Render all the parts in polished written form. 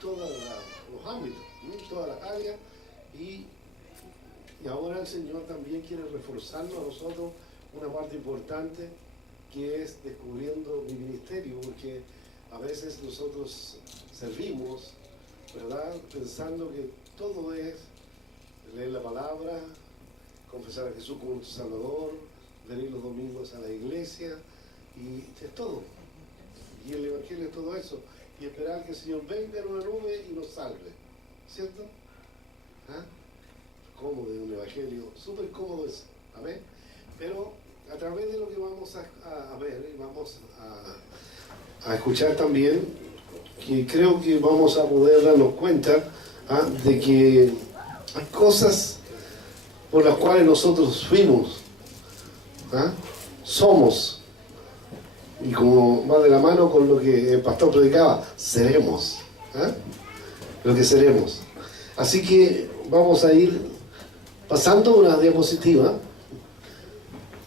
todos los ámbitos, en todas las áreas, y ahora el Señor también quiere reforzarnos a nosotros una parte importante, que es descubriendo mi ministerio, porque a veces nosotros servimos, ¿verdad?, pensando que todo es leer la palabra, confesar a Jesús como nuestro Salvador, venir los domingos a la iglesia, y es todo. Y el Evangelio es todo eso. Y esperar que el Señor venga en una nube y nos salve. ¿Cierto? ¿Ah? Cómodo, un Evangelio, súper cómodo eso. Amén. Pero a través de lo que vamos a ver y vamos a escuchar también, que creo que vamos a poder darnos cuenta de que hay cosas por las cuales nosotros fuimos, somos, y como va de la mano con lo que el pastor predicaba, seremos, lo que seremos. Así que vamos a ir pasando una diapositiva,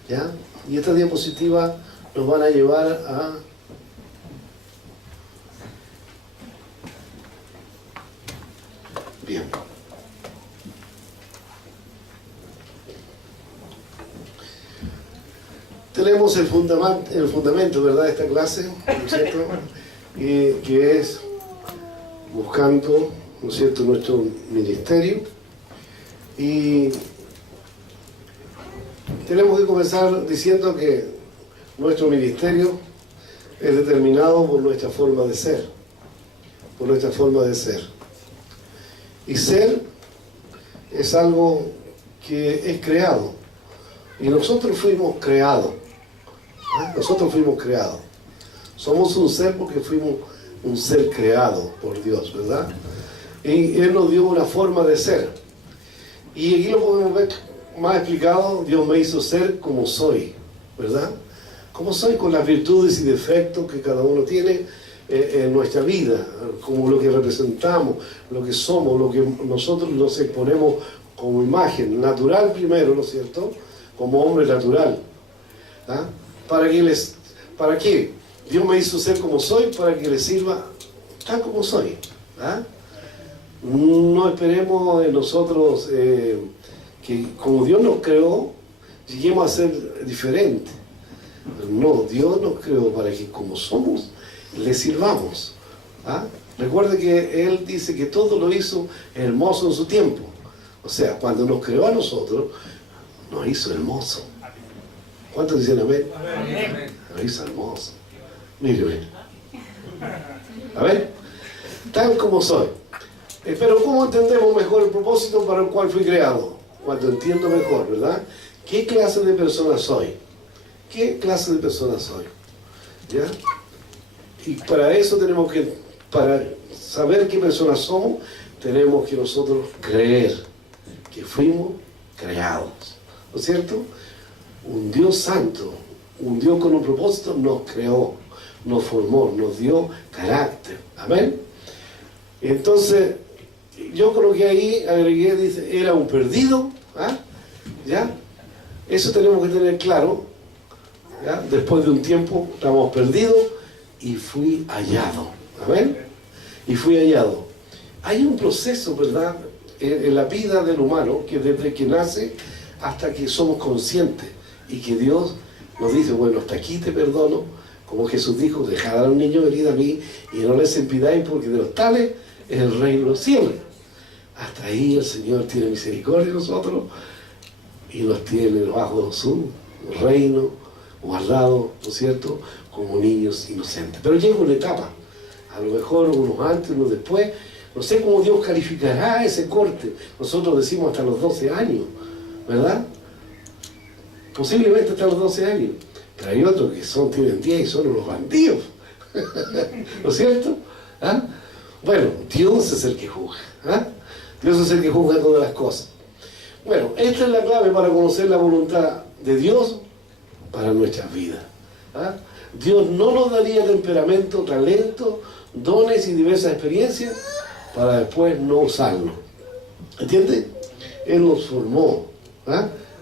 ¿ya? Y esta diapositiva nos van a llevar a bien. Tenemos el fundamento, ¿verdad?, de esta clase, ¿no es cierto?, que es buscando, ¿no es cierto?, nuestro ministerio. Y tenemos que comenzar diciendo que nuestro ministerio es determinado por nuestra forma de ser, por nuestra forma de ser. Y ser es algo que es creado, y nosotros fuimos creados. Nosotros fuimos creados. Somos un ser porque fuimos un ser creado por Dios, ¿verdad? Y Él nos dio una forma de ser. Y aquí lo podemos ver más explicado. Dios me hizo ser como soy, ¿verdad? Como soy, con las virtudes y defectos que cada uno tiene en nuestra vida, como lo que representamos, lo que somos, lo que nosotros nos exponemos como imagen natural primero, ¿no es cierto?, como hombre natural. ¿Para qué? Dios me hizo ser como soy, para que le sirva tal como soy. No esperemos en nosotros que como Dios nos creó, lleguemos a ser diferentes. No, Dios nos creó para que como somos, le sirvamos. Recuerde que Él dice que todo lo hizo hermoso en su tiempo. O sea, cuando nos creó a nosotros, nos hizo hermoso. ¿Cuántos dicen amén? Amén. Nos hizo hermoso. Míreme. A ver, tal como soy. Pero ¿cómo entendemos mejor el propósito para el cual fui creado? Cuando entiendo mejor, ¿verdad? ¿Qué clase de persona soy? ¿Qué clase de persona soy? ¿Ya? Y para eso tenemos que, para saber qué persona somos, tenemos que nosotros creer que fuimos creados. ¿No es cierto? Un Dios santo, un Dios con un propósito nos creó, nos formó, nos dio carácter. Amén. Entonces, yo creo que ahí agregué, dice, era un perdido. ¿Ya? Eso tenemos que tener claro. ¿Ya? Después de un tiempo estamos perdidos y fui hallado. Amén. Y fui hallado. Hay un proceso, ¿verdad?, en la vida del humano, que desde que nace hasta que somos conscientes y que Dios nos dice, bueno, hasta aquí te perdono, como Jesús dijo, dejad a los niños venir a mí y no les impidáis, porque de los tales es el reino de los cielos. Hasta ahí el Señor tiene misericordia de nosotros y nos tiene bajo su reino, guardados, ¿no es cierto?, como niños inocentes. Pero llega una etapa, a lo mejor unos antes, unos después, no sé cómo Dios calificará ese corte. Nosotros decimos hasta los 12 años, ¿verdad? Posiblemente hasta los 12 años. Pero hay otros que tienen 10 y son unos bandidos. ¿No es cierto? Bueno, Dios es el que juzga. Dios es el que juzga todas las cosas. Bueno, esta es la clave para conocer la voluntad de Dios para nuestras vidas. Dios no nos daría temperamento, talento, dones y diversas experiencias para después no usarlo. ¿Entiende? Él nos formó.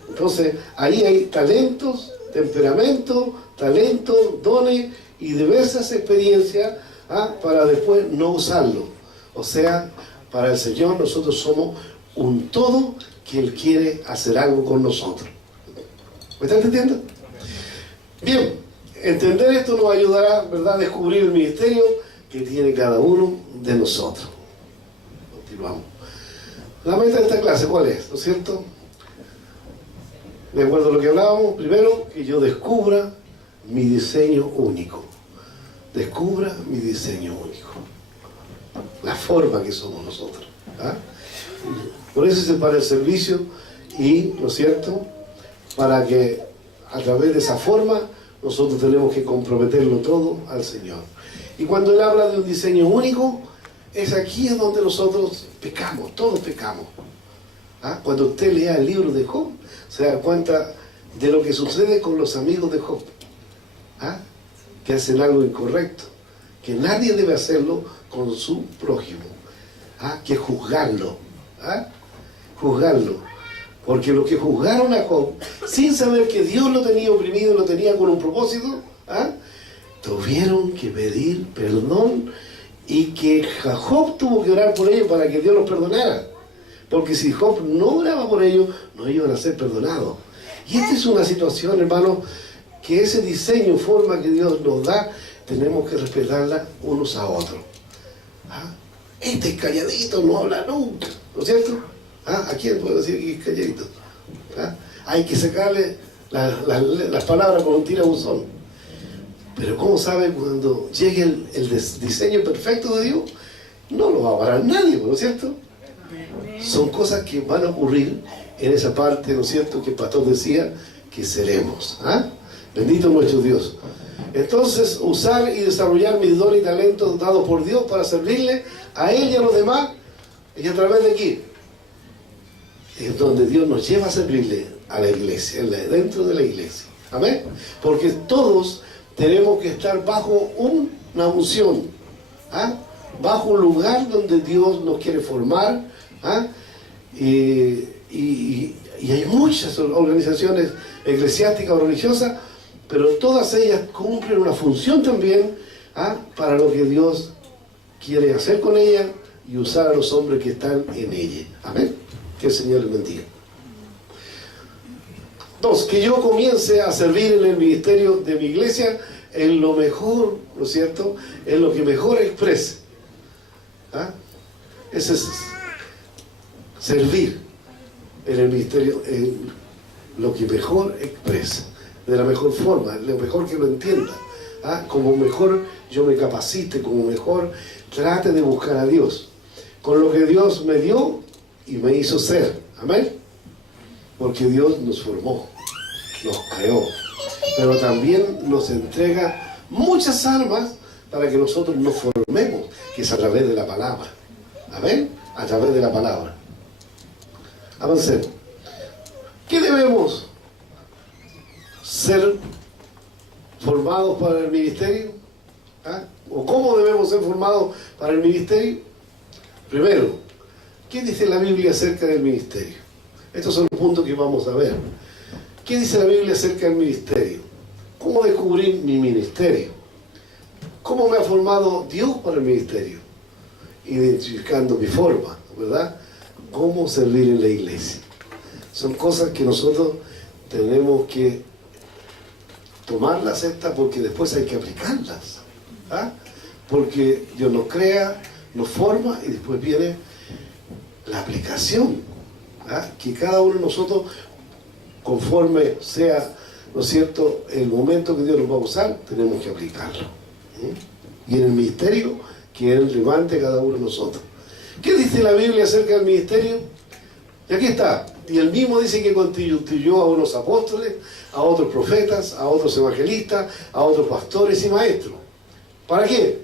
Entonces, ahí hay talentos, temperamento, dones y diversas experiencias para después no usarlo. O sea, para el Señor nosotros somos un todo que Él quiere hacer algo con nosotros. ¿Me están entendiendo? Bien, entender esto nos ayudará, ¿verdad?, a descubrir el ministerio que tiene cada uno de nosotros. Continuamos. La meta de esta clase, ¿cuál es? ¿No es cierto? De acuerdo a lo que hablábamos, primero, que yo descubra mi diseño único. Descubra mi diseño único. La forma que somos nosotros. ¿Ah? Por eso se para el servicio y, ¿no es cierto?, para que a través de esa forma nosotros tenemos que comprometerlo todo al Señor. Y cuando Él habla de un diseño único, es aquí donde nosotros pecamos, todos pecamos. ¿Ah? Cuando usted lea el libro de Job, se da cuenta de lo que sucede con los amigos de Job. ¿Ah? Que hacen algo incorrecto, que nadie debe hacerlo con su prójimo. ¿Ah? Que juzgarlo. ¿Ah? Juzgarlo. Porque los que juzgaron a Job, sin saber que Dios lo tenía oprimido, lo tenía con un propósito, ¿ah?, tuvieron que pedir perdón, y que Job tuvo que orar por ellos para que Dios los perdonara. Porque si Job no oraba por ellos, no iban a ser perdonados. Y esta es una situación, hermano, que ese diseño, forma que Dios nos da, tenemos que respetarla unos a otros. ¿Ah? Este es calladito, no habla nunca, ¿no es cierto? ¿Ah? ¿A quién puedo decir que es calladito? ¿Ah? Hay que sacarle las palabras con un tirabuzón. Pero ¿cómo sabe cuando llegue el diseño perfecto de Dios? No lo va a parar nadie, ¿no es cierto? Son cosas que van a ocurrir en esa parte, ¿no es cierto?, que el pastor decía que seremos. ¿Ah? Bendito nuestro Dios. Entonces, usar y desarrollar mis dones y talentos dados por Dios para servirle a Él y a los demás, y a través de aquí es donde Dios nos lleva a servirle a la iglesia, dentro de la iglesia. Amén. Porque todos tenemos que estar bajo una unción, ¿ah?, bajo un lugar donde Dios nos quiere formar. ¿Ah? Y hay muchas organizaciones eclesiásticas o religiosas, pero todas ellas cumplen una función también, ¿ah?, para lo que Dios quiere hacer con ellas y usar a los hombres que están en ella. Amén. Que el Señor les bendiga. 2. Que yo comience a servir en el ministerio de mi iglesia en lo mejor, ¿no es cierto?, en lo que mejor exprese. ¿Ah? Ese es servir en el ministerio en lo que mejor expresa, de la mejor forma, lo mejor que lo entienda. ¿Ah? Como mejor yo me capacite, como mejor trate de buscar a Dios, con lo que Dios me dio y me hizo ser. Amén. Porque Dios nos formó, nos creó, pero también nos entrega muchas armas para que nosotros nos formemos, que es a través de la palabra. Amén. A través de la palabra. Avancemos. ¿Qué debemos ser formados para el ministerio? ¿Ah? ¿O cómo debemos ser formados para el ministerio? Primero, ¿qué dice la Biblia acerca del ministerio? Estos son los puntos que vamos a ver. ¿Qué dice la Biblia acerca del ministerio? ¿Cómo descubrir mi ministerio? ¿Cómo me ha formado Dios para el ministerio? Identificando mi forma, ¿verdad? ¿Cómo servir en la iglesia? Son cosas que nosotros tenemos que tomarlas estas, porque después hay que aplicarlas. ¿Ah? Porque Dios nos crea, nos forma, y después viene la aplicación. ¿Ah? Que cada uno de nosotros, conforme sea, ¿no es cierto?, el momento que Dios nos va a usar, tenemos que aplicarlo. Y en el ministerio que Él levante a cada uno de nosotros. ¿Qué dice la Biblia acerca del ministerio? Y aquí está. Y Él mismo dice que constituyó a unos apóstoles, a otros profetas, a otros evangelistas, a otros pastores y maestros. ¿Para qué?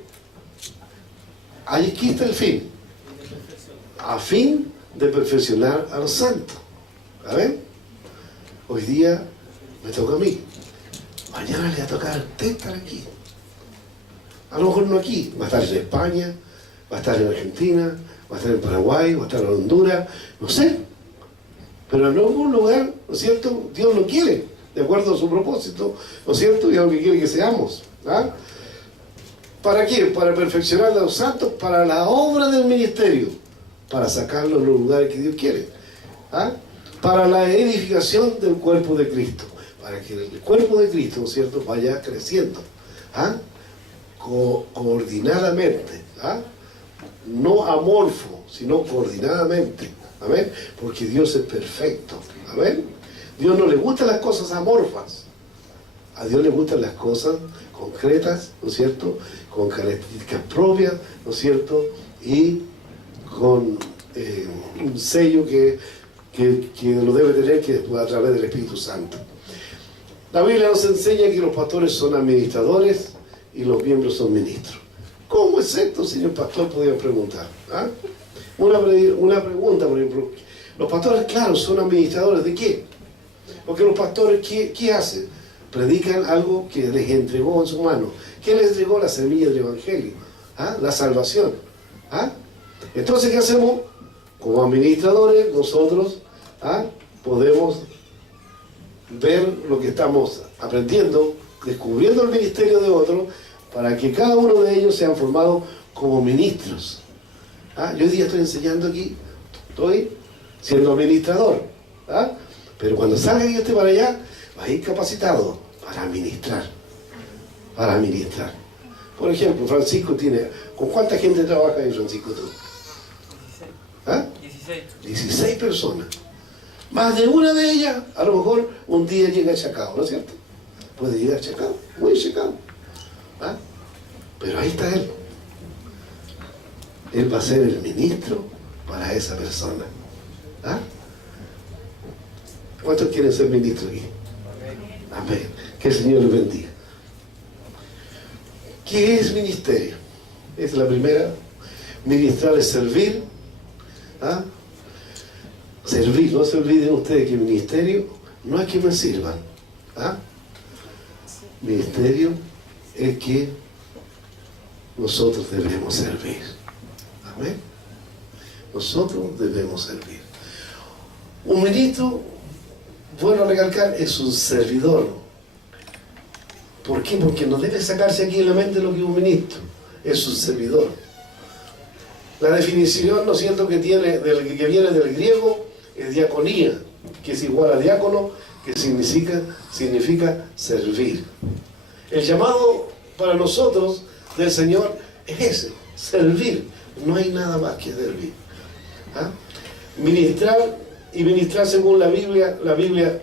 Aquí está el fin. A fin de perfeccionar a los santos. ¿Saben? Hoy día me toca a mí. Mañana le va a tocar a usted estar aquí. A lo mejor no aquí. Va a estar en España, va a estar en Argentina, va a estar en Paraguay, va a estar en Honduras, no sé. Pero en algún lugar, ¿no es cierto?, Dios lo quiere, de acuerdo a su propósito, ¿no es cierto?, y a lo que quiere que seamos. ¿Ah? ¿Para qué? Para perfeccionar a los santos, para la obra del ministerio, para sacarlos de los lugares que Dios quiere. ¿Ah? Para la edificación del cuerpo de Cristo, para que el cuerpo de Cristo, ¿no es cierto?, vaya creciendo. ¿Ah? Coordinadamente. ¿Ah? No amorfo, sino coordinadamente. ¿Amén? Porque Dios es perfecto. ¿Amén? Dios no le gustan las cosas amorfas. A Dios le gustan las cosas concretas, ¿no es cierto?, con características propias, ¿no es cierto?, y con un sello que lo debe tener, que es a través del Espíritu Santo. La Biblia nos enseña que los pastores son administradores y los miembros son ministros. ¿Cómo es esto, señor pastor?, podrían preguntar. ¿Ah? Una pregunta, por ejemplo. Los pastores, claro, son administradores ¿de qué? Porque los pastores, ¿qué hacen? Predican algo que les entregó en su mano. ¿Qué les entregó? La semilla del Evangelio. ¿Ah? La salvación. ¿Ah? Entonces, ¿qué hacemos? Como administradores, nosotros podemos ver lo que estamos aprendiendo, descubriendo el ministerio de otros, para que cada uno de ellos sean formados como ministros. Yo hoy día estoy enseñando aquí, estoy siendo administrador. Pero cuando salga y esté para allá, va a ir capacitado para administrar. Para administrar. Por ejemplo, Francisco tiene... ¿Con cuánta gente trabaja ahí, Francisco, tú? 16 personas. Más de una de ellas, a lo mejor un día llega achacado, ¿no es cierto? Puede llegar achacado, muy achacado. Pero ahí está él. Él va a ser el ministro para esa persona. ¿Cuántos quieren ser ministros aquí? Amén. Que el Señor les bendiga. ¿Qué es ministerio? Es la primera. Ministrar es servir. Servir, no se olviden ustedes que ministerio no es que me sirvan. Ministerio es que nosotros debemos servir. Amén. Nosotros debemos servir. Un ministro, bueno recalcar, es un servidor. ¿Por qué? Porque no debe sacarse aquí en la mente lo que es un ministro. Es un servidor. La definición, ¿no es cierto?, que viene del griego es diaconía, que es igual a diácono, que significa servir. El llamado para nosotros del Señor es ese, servir. No hay nada más que servir. Ministrar, y ministrar según la Biblia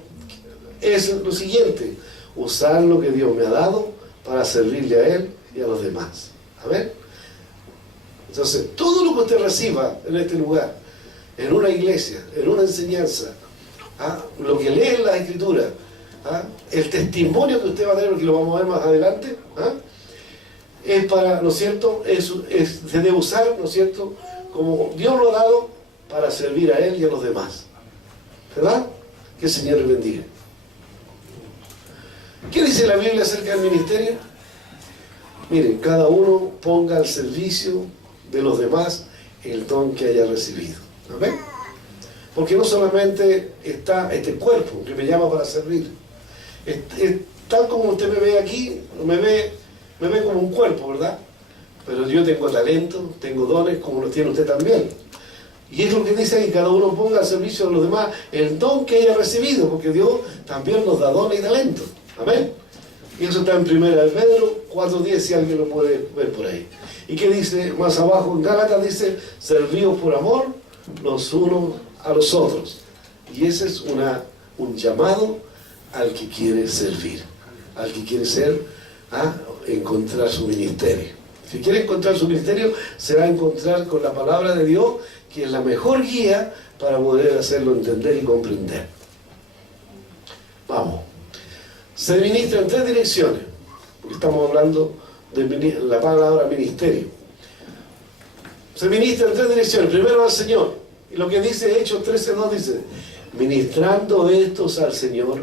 es lo siguiente: usar lo que Dios me ha dado para servirle a Él y a los demás. Amén. Entonces, todo lo que usted reciba en este lugar, en una iglesia, en una enseñanza, lo que lee en la Escritura, el testimonio que usted va a tener, que lo vamos a ver más adelante, es para, ¿no es cierto?, se debe usar, ¿no es cierto?, como Dios lo ha dado para servir a Él y a los demás. ¿Verdad? Que el Señor le bendiga. ¿Qué dice la Biblia acerca del ministerio? Miren, cada uno ponga al servicio de los demás el don que haya recibido. ¿Amén? Porque no solamente está este cuerpo que me llama para servir. Tal como usted me ve aquí, me ve como un cuerpo, ¿verdad? Pero yo tengo talento, tengo dones, como los tiene usted también. Y es lo que dice ahí: cada uno ponga al servicio de los demás el don que haya recibido, porque Dios también nos da dones y talentos. Amén. Y eso está en 1 Pedro 4:10, si alguien lo puede ver por ahí. ¿Y qué dice más abajo en Gálatas? Dice: servíos por amor los unos a los otros. Y ese es un llamado al que quiere servir, al que quiere encontrar su ministerio. Si quiere encontrar su ministerio, se va a encontrar con la palabra de Dios, que es la mejor guía para poder hacerlo entender y comprender. Vamos. Se ministra en 3 direcciones, porque estamos hablando de la palabra ministerio. Se ministra en 3 direcciones. Primero al Señor. Y lo que dice Hechos 13:2 dice: ministrando estos al Señor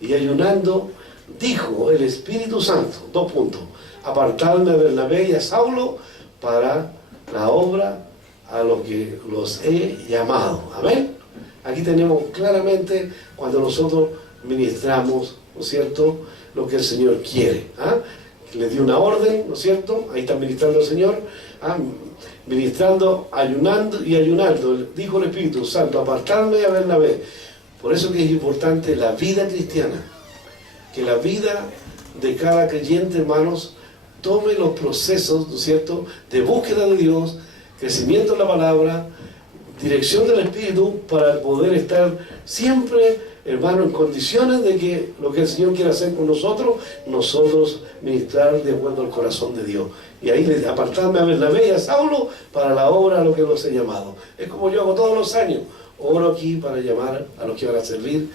y ayunando, dijo el Espíritu Santo, 2 puntos: apartadme a Bernabé y a Saulo para la obra a lo que los he llamado. Amén. Aquí tenemos claramente cuando nosotros ministramos, ¿no es cierto?, lo que el Señor quiere. le dio una orden, ¿no es cierto? Ahí está ministrando el Señor, ministrando, ayunando y ayunando. Dijo el Espíritu Santo, apartarme a Bernabé. Por eso que es importante la vida cristiana, que la vida de cada creyente, hermanos, tome los procesos, ¿no es cierto?, de búsqueda de Dios, crecimiento en la palabra, dirección del Espíritu, para poder estar siempre, hermano, en condiciones de que lo que el Señor quiere hacer con nosotros, nosotros ministrar de acuerdo al corazón de Dios. Y ahí apartarme a Bernabé y a Saulo para la obra a lo que los he llamado. Es como yo hago todos los años. Oro aquí para llamar a los que van a servir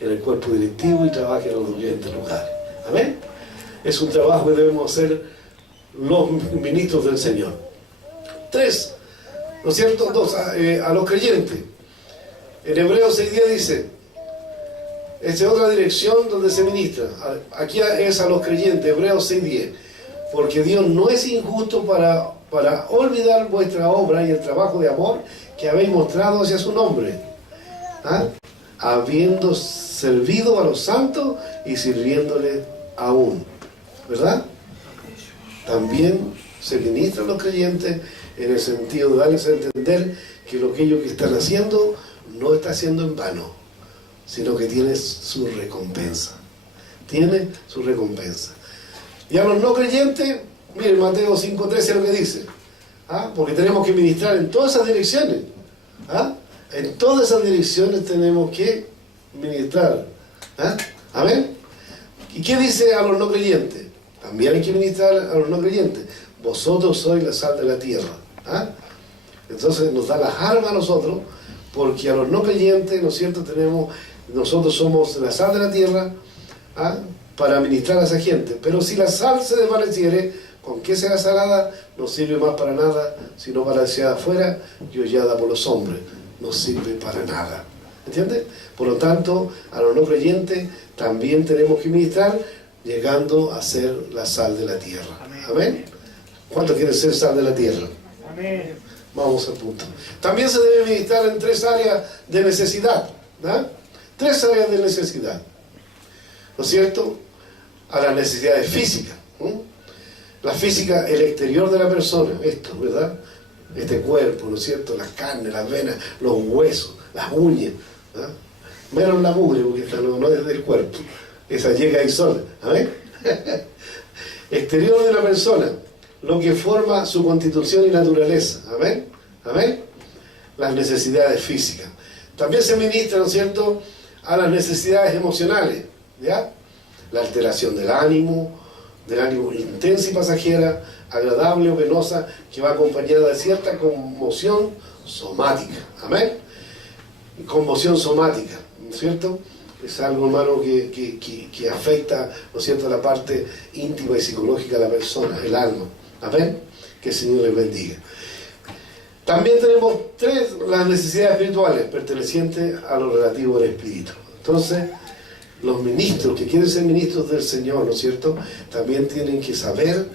en el cuerpo directivo y trabajen en los diferentes lugares. Amén. Es un trabajo que debemos hacer los ministros del Señor. 3, ¿no es cierto? 2, a los creyentes. En Hebreos 6:10 dice, esta es otra dirección donde se ministra. Aquí es a los creyentes, Hebreos 6:10. Porque Dios no es injusto para olvidar vuestra obra y el trabajo de amor que habéis mostrado hacia su nombre, habiendo servido a los santos y sirviéndole aún, ¿verdad? También se ministra a los creyentes en el sentido de darles a entender que lo que ellos que están haciendo no está haciendo en vano, sino que tiene su recompensa. Tiene su recompensa. Y a los no creyentes, miren Mateo 5:13 lo que dice, porque tenemos que ministrar en todas esas direcciones. En todas esas direcciones tenemos que ministrar. Amén. ¿Y qué dice a los no creyentes? También hay que ministrar a los no creyentes. Vosotros sois la sal de la tierra. Entonces nos da las armas a nosotros, porque a los no creyentes, ¿no es cierto?, nosotros somos la sal de la tierra, para ministrar a esa gente. Pero si la sal se desvaneciere, ¿con qué será salada? No sirve más para nada, sino para hacia afuera y hollada por los hombres. No sirve para nada. ¿Entiendes? Por lo tanto, a los no creyentes también tenemos que ministrar, llegando a ser la sal de la tierra. ¿Amén? ¿Cuántos quieren ser sal de la tierra? Amén. Vamos al punto. También se debe ministrar en 3 áreas de necesidad. 3 áreas de necesidad. ¿No es cierto? A las necesidades físicas. La física, el exterior de la persona, esto, ¿verdad? Este cuerpo, ¿no es cierto? Las carnes, las venas, los huesos, las uñas. Menos la mugre, porque esta no es del cuerpo. Esa llega ahí sola. ¿Amén? Exterior de la persona, lo que forma su constitución y naturaleza. ¿Amén? ¿Amén? Las necesidades físicas. También se ministra, ¿no es cierto?, a las necesidades emocionales. ¿Ya? La alteración del ánimo intensa y pasajera, agradable o penosa, que va acompañada de cierta conmoción somática. Amén. Conmoción somática, ¿no es cierto? Es algo, hermano, que afecta, ¿no es cierto?, la parte íntima y psicológica de la persona, el alma. Amén. Que el Señor les bendiga. También tenemos 3, las necesidades espirituales pertenecientes a lo relativo al espíritu. Entonces, los ministros que quieren ser ministros del Señor, ¿no es cierto?, también tienen que saber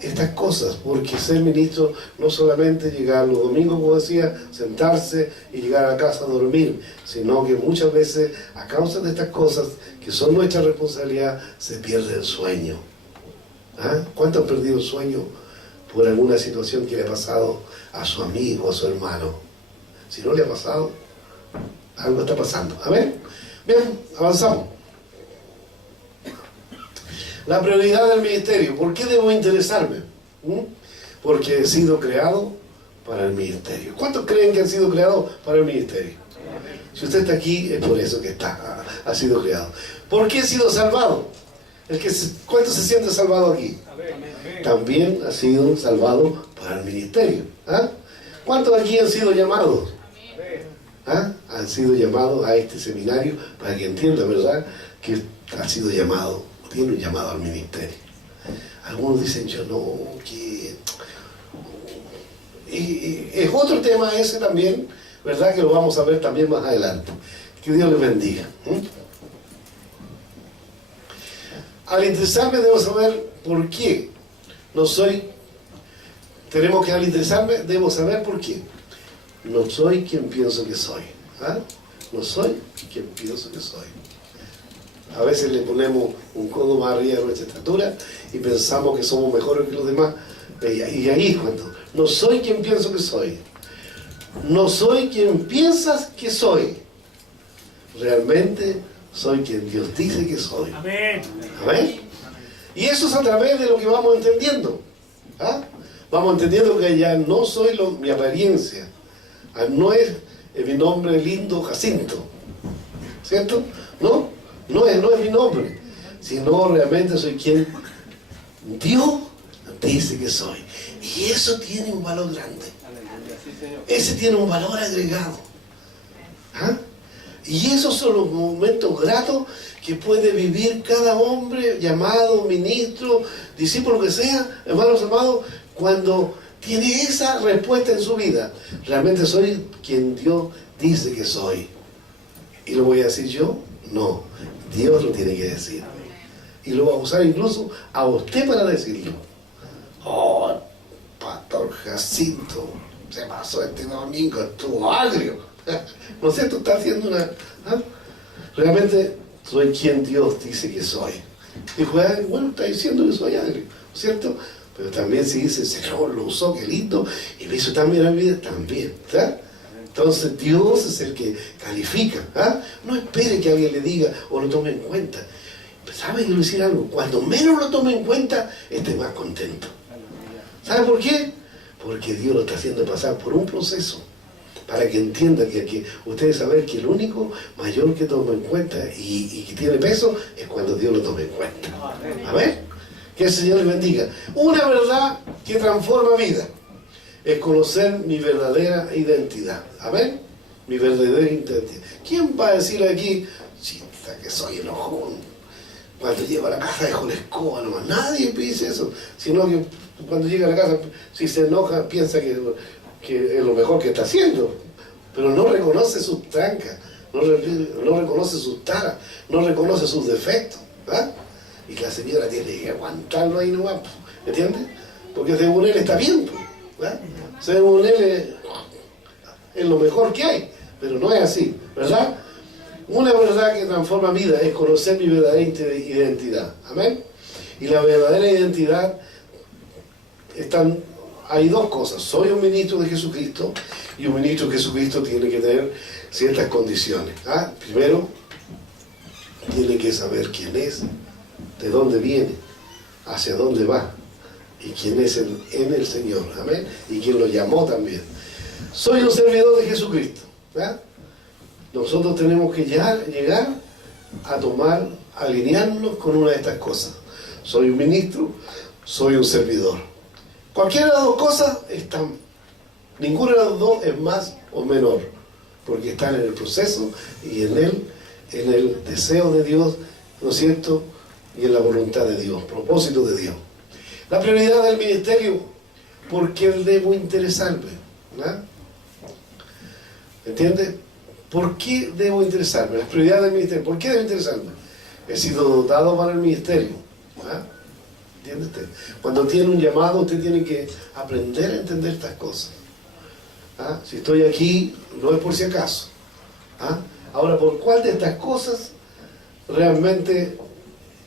estas cosas, porque ser ministro no solamente llegar los domingos, como decía, sentarse y llegar a casa a dormir, sino que muchas veces, a causa de estas cosas que son nuestra responsabilidad, se pierde el sueño. ¿Cuántos han perdido el sueño por alguna situación que le ha pasado a su amigo, a su hermano? Si no le ha pasado, algo está pasando. Amén. Bien, avanzamos. La prioridad del ministerio. ¿Por qué debo interesarme? Porque he sido creado para el ministerio. ¿Cuántos creen que han sido creados para el ministerio? Si usted está aquí, es por eso que ha sido creado. ¿Por qué he sido salvado? ¿Cuántos se sienten salvados aquí? También ha sido salvado para el ministerio. ¿Cuántos aquí han sido llamados? Han sido llamados a este seminario para que entienda, ¿verdad?, que ha sido llamado, tiene un llamado al ministerio. Algunos dicen, yo no, que... Y es otro tema ese también, ¿verdad?, que lo vamos a ver también más adelante. Que Dios les bendiga. Al interesarme debo saber por qué no soy. Tenemos que, al interesarme, debo saber por qué. No soy quien pienso que soy. No soy quien pienso que soy. A veces le ponemos un codo más arriba de nuestra estatura y pensamos que somos mejores que los demás. Y ahí es cuando, no soy quien pienso que soy. No soy quien piensas que soy. Realmente soy quien Dios dice que soy. Amén. Amén. Y eso es a través de lo que vamos entendiendo. ¿Ah? Vamos entendiendo que ya no soy mi apariencia. No es mi nombre lindo Jacinto. ¿Cierto? No es mi nombre. Sino realmente soy quien Dios dice que soy. Y eso tiene un valor grande. Ese tiene un valor agregado. ¿Ah? Y esos son los momentos gratos que puede vivir cada hombre llamado, ministro, discípulo que sea, hermanos amados, cuando tiene esa respuesta en su vida. Realmente soy quien Dios dice que soy. ¿Y lo voy a decir yo? No, Dios lo tiene que decir. Y lo va a usar incluso a usted para decirlo. Oh, Pastor Jacinto, se pasó este domingo, estuvo agrio. ¿No es cierto? Está haciendo una... ¿ah? Realmente soy quien Dios dice que soy. Dijo, bueno, está diciendo que soy agrio, ¿cierto? Pero también se dice, Señor, lo usó, qué lindo, y lo hizo también a mi vida, también. ¿Tá? Entonces Dios es el que califica. ¿Ah? No espere que alguien le diga o lo tome en cuenta. ¿Sabe? Quiero decir algo, cuando menos lo tome en cuenta, esté más contento. ¿Sabe por qué? Porque Dios lo está haciendo pasar por un proceso para que entienda que ustedes saben que el único mayor que toma en cuenta y que tiene peso es cuando Dios lo tome en cuenta. Amén. Que el Señor les bendiga. Una verdad que transforma vida es conocer mi verdadera identidad. Amén. Mi verdadera identidad. ¿Quién va a decir aquí, chita, que soy enojón? Cuando llego a la casa dejo la escoba nomás. Nadie dice eso. Sino que cuando llega a la casa, si se enoja, piensa que es lo mejor que está haciendo. Pero no reconoce sus trancas, no reconoce sus taras, no reconoce sus defectos. ¿Ah? Y la señora tiene que aguantarlo ahí nomás. ¿Entiendes? Porque según él está bien. ¿Ah? Según él es lo mejor que hay. Pero no es así, ¿verdad? Una verdad que transforma vida es conocer mi verdadera identidad. Amén. Y la verdadera identidad hay dos cosas. Soy un ministro de Jesucristo y un ministro de Jesucristo tiene que tener ciertas condiciones. ¿Ah? Primero, tiene que saber quién es, de dónde viene, hacia dónde va y quién es en el Señor. Amén. Y quién lo llamó también. Soy un servidor de Jesucristo. ¿Ah? Nosotros tenemos que llegar a alinearnos con una de estas cosas. Soy un ministro, soy un servidor. Cualquiera de las dos cosas ninguna de las dos es más o menor, porque están en el proceso y en el deseo de Dios, ¿no es cierto? Y en la voluntad de Dios, propósito de Dios. La prioridad del ministerio, ¿por qué debo interesarme? ¿No? ¿Entiende? ¿Por qué debo interesarme? Las prioridades del ministerio. ¿Por qué debo interesarme? He sido dotado para el ministerio. ¿Ah? ¿Entiende usted? Cuando tiene un llamado, usted tiene que aprender a entender estas cosas. ¿Ah? Si estoy aquí, no es por si acaso. ¿Ah? Ahora, ¿por cuál de estas cosas realmente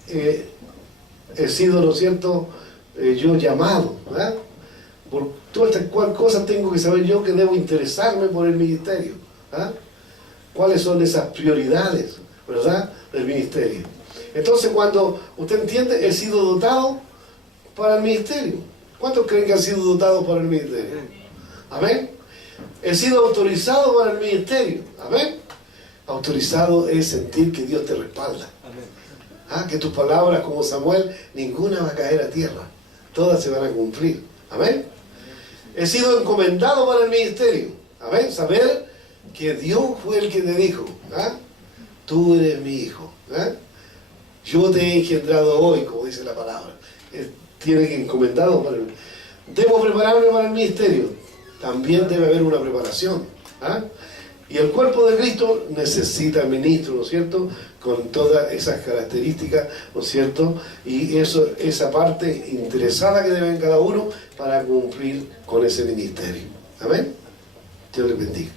he sido, ¿no es cierto?, yo llamado? ¿Ah? Por todas estas cosas tengo que saber yo que debo interesarme por el ministerio. ¿Ah? ¿Cuáles son esas prioridades, verdad, del ministerio? Entonces, cuando usted entiende, he sido dotado para el ministerio. ¿Cuántos creen que han sido dotados para el ministerio? Amén. He sido autorizado para el ministerio. Amén. Autorizado es sentir que Dios te respalda. ¿Ah? Que tus palabras, como Samuel, ninguna va a caer a tierra. Todas se van a cumplir. Amén. He sido encomendado para el ministerio. Amén. Saber que Dios fue el que te dijo, ¿ah? Tú eres mi hijo. ¿Ah? Yo te he engendrado hoy, como dice la palabra. Tiene que encomendado para el... Debo prepararme para el ministerio. También debe haber una preparación. ¿Ah? Y el cuerpo de Cristo necesita ministro, ¿no es cierto? Con todas esas características, ¿no es cierto? Y esa parte interesada que debe en cada uno para cumplir con ese ministerio. Amén. Dios les bendiga.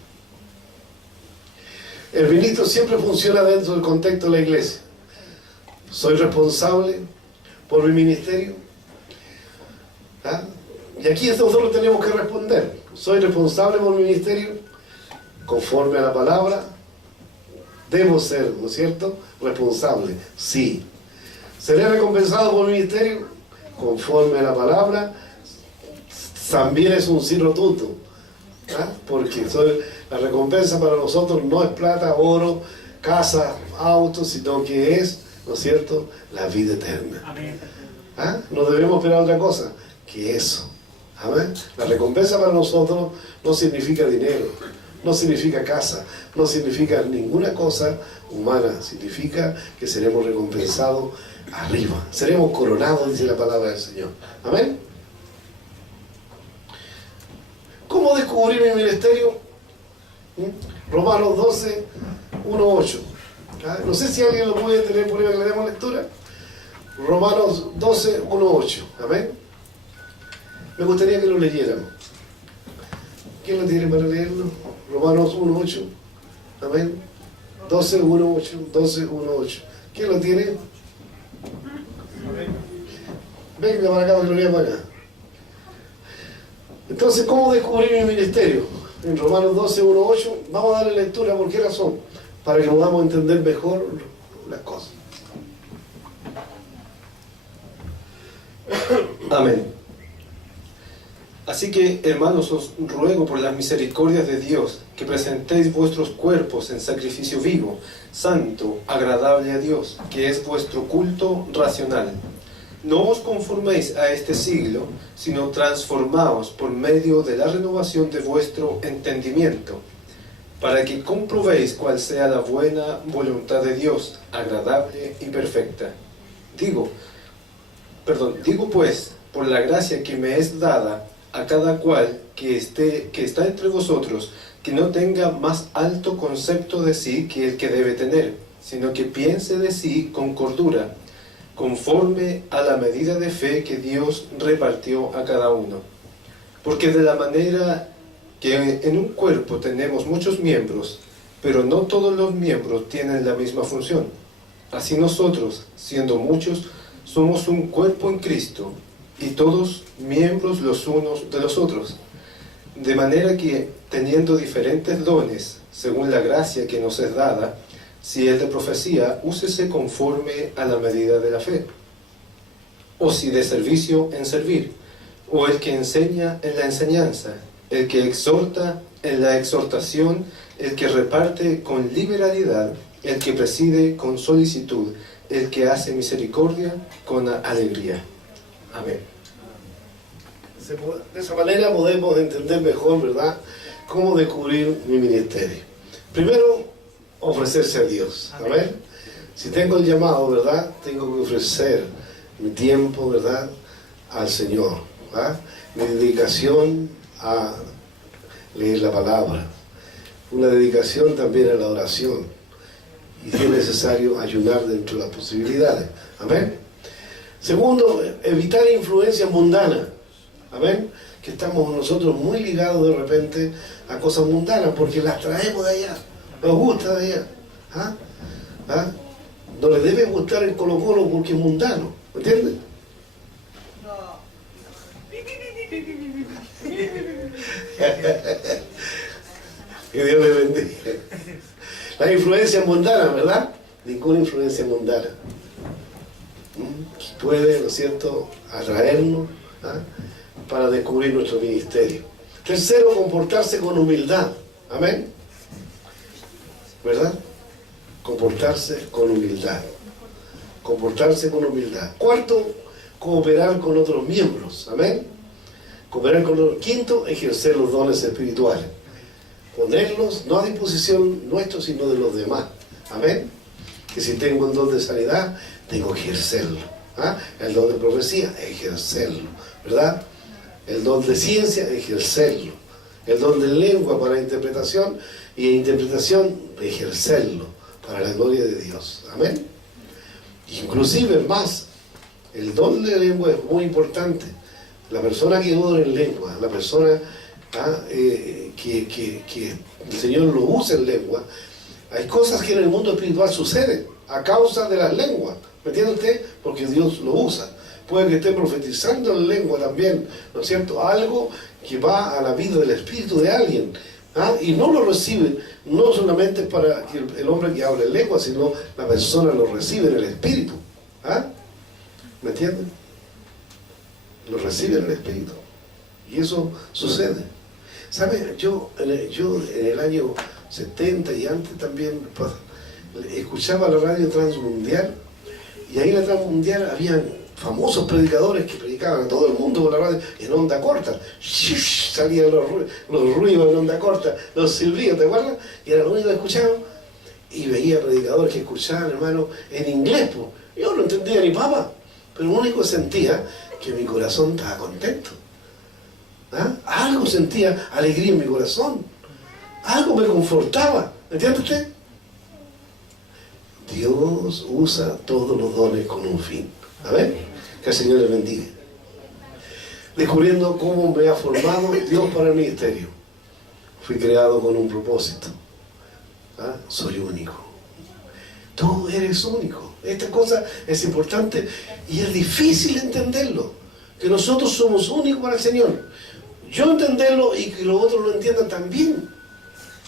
El ministro siempre funciona dentro del contexto de la iglesia. ¿Soy responsable por mi ministerio? ¿Ah? Y aquí nosotros tenemos que responder. ¿Soy responsable por mi ministerio? Conforme a la palabra, debo ser, ¿no es cierto?, responsable. Sí. ¿Seré recompensado por mi ministerio? Conforme a la palabra, también es un sí rotundo. ¿Ah? Porque la recompensa para nosotros no es plata, oro, casa, auto, sino que es, ¿no es cierto?, la vida eterna. ¿Ah? No debemos esperar otra cosa que eso. ¿Amén? La recompensa para nosotros no significa dinero, no significa casa, no significa ninguna cosa humana. Significa que seremos recompensados arriba. Seremos coronados, dice la palabra del Señor. ¿Amén? ¿Cómo descubrir mi ministerio? Romanos 12, 1, 8. ¿Ah? No sé si alguien lo puede tener por ahí que le demos lectura. Romanos 12, 1, 8. ¿Amén? Me gustaría que lo leyéramos. ¿Quién lo tiene para leerlo? Romanos 1, 8. ¿Amén? 12, 1, 8. 12, 1, 8. ¿Quién lo tiene? Venga para acá, que lo lea para acá. Entonces, ¿cómo descubrir mi ministerio? En Romanos 12, 1, 8, vamos a darle lectura. ¿Por qué razón? Para que podamos entender mejor las cosas. Amén. Así que, hermanos, os ruego por las misericordias de Dios que presentéis vuestros cuerpos en sacrificio vivo, santo, agradable a Dios, que es vuestro culto racional. No os conforméis a este siglo, sino transformaos por medio de la renovación de vuestro entendimiento, para que comprobéis cuál sea la buena voluntad de Dios, agradable y perfecta. Digo pues, por la gracia que me es dada, a cada cual que está entre vosotros, que no tenga más alto concepto de sí que el que debe tener, sino que piense de sí con cordura, conforme a la medida de fe que Dios repartió a cada uno. Porque de la manera que en un cuerpo tenemos muchos miembros, pero no todos los miembros tienen la misma función. Así nosotros, siendo muchos, somos un cuerpo en Cristo, y todos miembros los unos de los otros. De manera que, teniendo diferentes dones, según la gracia que nos es dada, si es de profecía, úsese conforme a la medida de la fe. O si de servicio, en servir. O el que enseña, en la enseñanza. El que exhorta, en la exhortación. El que reparte con liberalidad. El que preside con solicitud. El que hace misericordia con alegría. Amén. De esa manera podemos entender mejor, ¿verdad?, cómo descubrir mi ministerio. Primero, ofrecerse a Dios. Amén. Si tengo el llamado, ¿verdad?, tengo que ofrecer mi tiempo, ¿verdad?, al Señor. ¿Ah? Mi dedicación a leer la palabra. Una dedicación también a la oración. Y si es necesario, ayunar dentro de las posibilidades. Amén. Segundo, evitar influencias mundanas. Amén. Que estamos nosotros muy ligados de repente a cosas mundanas porque las traemos de allá. Nos gusta de allá. ¿Ah? ¿Ah? No le debe gustar el Colo-Colo porque es mundano. ¿Me entiendes? Que Dios le bendiga. Las influencias mundanas, ¿verdad? Ninguna influencia mundana puede, ¿no es cierto?, atraernos, ¿ah?, para descubrir nuestro ministerio. Tercero, comportarse con humildad. Amén. ¿Verdad? Comportarse con humildad. Comportarse con humildad. Cuarto, cooperar con otros miembros. Amén. Cooperar con otros. Quinto, ejercer los dones espirituales. Ponerlos no a disposición nuestra, sino de los demás. Amén. Que si tengo un don de sanidad, tengo que ejercerlo. ¿Ah? El don de profecía, ejercerlo. ¿Verdad? El don de ciencia, ejercerlo. El don de lengua para interpretación y interpretación, ejercerlo para la gloria de Dios. Amén. Inclusive más, el don de lengua es muy importante. La persona que ora en lengua, la persona que el Señor lo usa en lengua, hay cosas que en el mundo espiritual suceden a causa de las lenguas. ¿Me entiende usted? Porque Dios lo usa. Puede que esté profetizando en lengua también, ¿no es cierto? Algo que va a la vida del espíritu de alguien. ¿Ah? Y no lo recibe, no solamente para el hombre que habla en lengua, sino la persona lo recibe en el espíritu. ¿Ah? ¿Me entienden? Lo recibe en el espíritu. Y eso sucede. ¿Sabe? Yo en el año 70 y antes también escuchaba la radio Transmundial, y ahí en la Transmundial habían famosos predicadores que predicaban a todo el mundo por la radio en onda corta. Salían los ruidos en onda corta, los silbidos, ¿te acuerdas? Y era lo único que escuchaban. Y veía predicadores que escuchaban, hermano, en inglés. Pues. Yo no entendía ni papa, pero lo único que sentía que mi corazón estaba contento. ¿Ah? Algo sentía alegría en mi corazón. Algo me confortaba. ¿Entiende usted? Dios usa todos los dones con un fin. A ver, que el Señor les bendiga. Descubriendo cómo me ha formado Dios para el ministerio. Fui creado con un propósito. ¿Ah? Soy único. Tú eres único. Esta cosa es importante y es difícil entenderlo. Que nosotros somos únicos para el Señor. Yo entenderlo y que los otros lo entiendan también.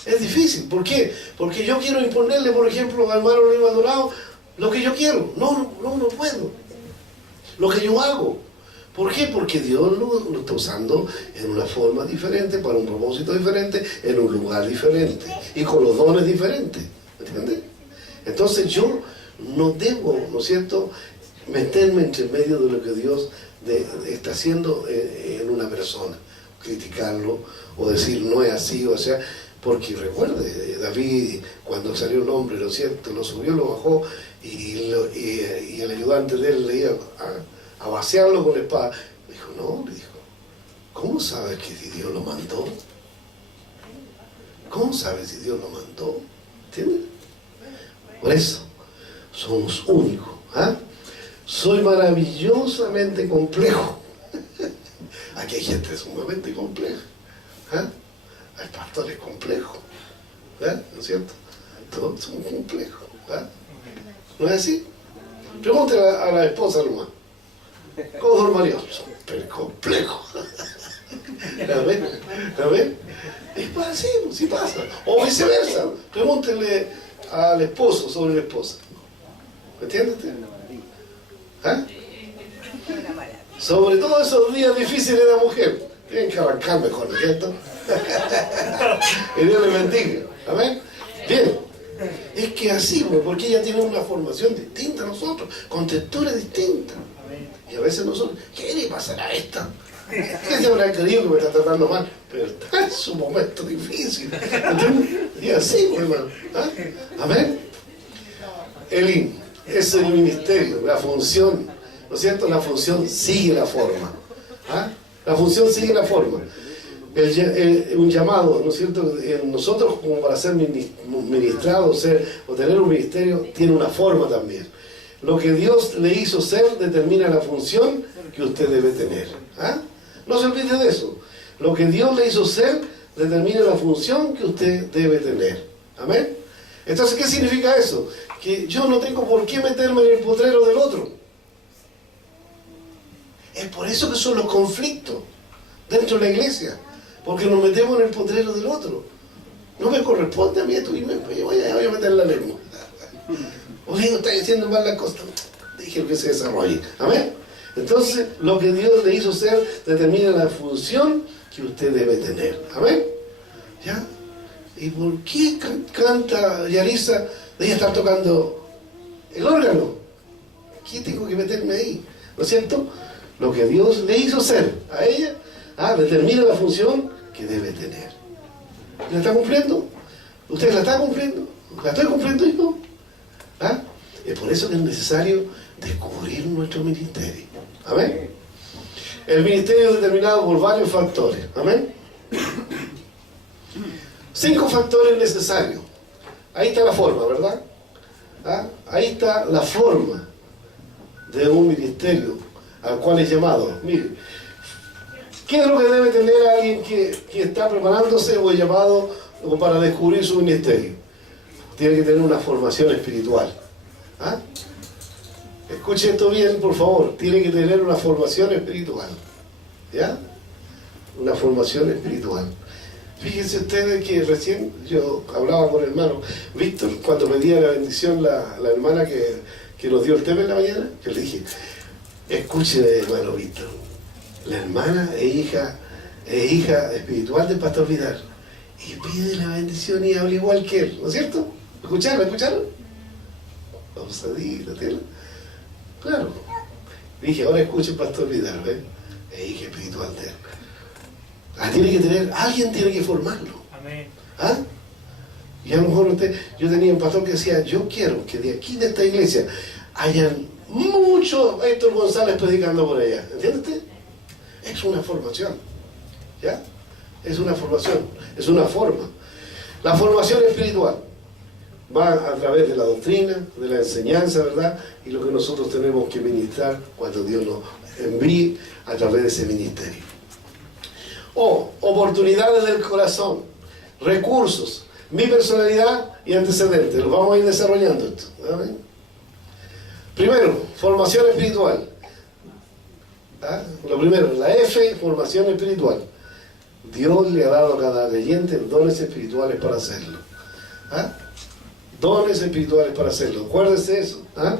Es difícil. ¿Por qué? Porque yo quiero imponerle, por ejemplo, al hermano Luis Maldonado lo que yo quiero. No puedo. Lo que yo hago. ¿Por qué? Porque Dios lo está usando en una forma diferente, para un propósito diferente, en un lugar diferente y con los dones diferentes. ¿Entiendes? Entonces yo no debo, ¿no es cierto?, meterme entre medio de lo que Dios está haciendo en una persona, criticarlo o decir no es así, o sea, porque recuerde, David cuando salió el hombre, ¿no es cierto?, lo subió, lo bajó y el ayudante de él le iba a vaciarlo con la espada. Dijo, no, le dijo, ¿cómo sabes que Dios lo mandó? ¿Cómo sabes si Dios lo mandó? ¿Entiendes? Por eso, somos únicos. ¿Ah? Soy maravillosamente complejo. Aquí hay gente sumamente compleja. ¿Ah? Hay pastores complejos. ¿Ah? ¿No es cierto? Todos somos complejos. ¿Ah? ¿No es así? Pregúntale a la esposa nomás. ¿Cómo son maridos? Súper complejo. ¿A ver? Es así, sí pasa. O viceversa. Pregúntele al esposo sobre la esposa. ¿Me entiendes? ¿Ah? Sobre todo esos días difíciles de la mujer. Tienen que arrancar mejor, ¿no es cierto? Que Dios les bendiga. ¿Amén? Bien. Es que así, porque ella tiene una formación distinta a nosotros, con texturas distintas. Y a veces nosotros, ¿qué le pasará a esta? ¿Qué se habrá creído que me está tratando mal? Pero está en su momento difícil. ¿Entiendes? Y así, hermano. ¿Ah? Amén. Elín, es el ministerio, la función, ¿no es cierto? La función sigue la forma. ¿Ah? La función sigue la forma. Un llamado, ¿no es cierto? Nosotros, como para ser ministrados o tener un ministerio, tiene una forma también. Lo que Dios le hizo ser determina la función que usted debe tener. ¿Ah? No se olvide de eso. Lo que Dios le hizo ser determina la función que usted debe tener. ¿Amén? Entonces, ¿qué significa eso? Que yo no tengo por qué meterme en el potrero del otro. Es por eso que son los conflictos dentro de la iglesia. Porque nos metemos en el potrero del otro. No me corresponde a mí esto y voy a meter la lengua. Oye, no está diciendo mal la cosa. Dije que se desarrolle. ¿Amén? Entonces, lo que Dios le hizo ser determina la función que usted debe tener. ¿Amén? ¿Ya? ¿Y por qué canta Yarisa? Ella está tocando el órgano. ¿Qué tengo que meterme ahí? ¿No es cierto? Lo que Dios le hizo ser a ella, determina la función que debe tener. ¿La está cumpliendo? ¿Usted la está cumpliendo? ¿La estoy cumpliendo yo? ¿Ah? Es por eso que es necesario descubrir nuestro ministerio. ¿Amén? El ministerio es determinado por varios factores. ¿Amén? 5 factores necesarios. Ahí está la forma, ¿verdad? ¿Ah? Ahí está la forma de un ministerio al cual es llamado. Mire, ¿qué es lo que debe tener alguien que está preparándose o es llamado o para descubrir su ministerio? Tiene que tener una formación espiritual. ¿Ah? Escuche esto bien, por favor. Tiene que tener una formación espiritual. ¿Ya? Una formación espiritual. Fíjense ustedes que recién yo hablaba con el hermano Víctor, cuando pedía la bendición la hermana que nos dio el tema en la mañana, yo le dije, escuche, hermano Víctor, la hermana es hija espiritual del pastor Vidal, y pide la bendición y habla igual que él, ¿no es cierto? ¿Escucharon? Vamos a decir, claro. Dije, ahora escuche el pastor Vidal, ¿ves? Es hija espiritual de él. Alguien tiene que formarlo. Amén. ¿Ah? Y a lo mejor yo tenía un pastor que decía, yo quiero que de aquí de esta iglesia hayan muchos Héctor González predicando por allá. ¿Entiendes? Es una formación. ¿Ya? Es una formación, es una forma. La formación espiritual va a través de la doctrina, de la enseñanza, ¿verdad? Y lo que nosotros tenemos que ministrar cuando Dios nos envíe a través de ese ministerio. Oportunidades del corazón, recursos, mi personalidad y antecedentes. Los vamos a ir desarrollando esto. ¿Amén? Primero, formación espiritual. ¿Ah? Lo primero, la F, formación espiritual. Dios le ha dado a cada creyente dones espirituales para hacerlo. ¿Ah? Dones espirituales para hacerlo. Acuérdese eso. ¿Ah?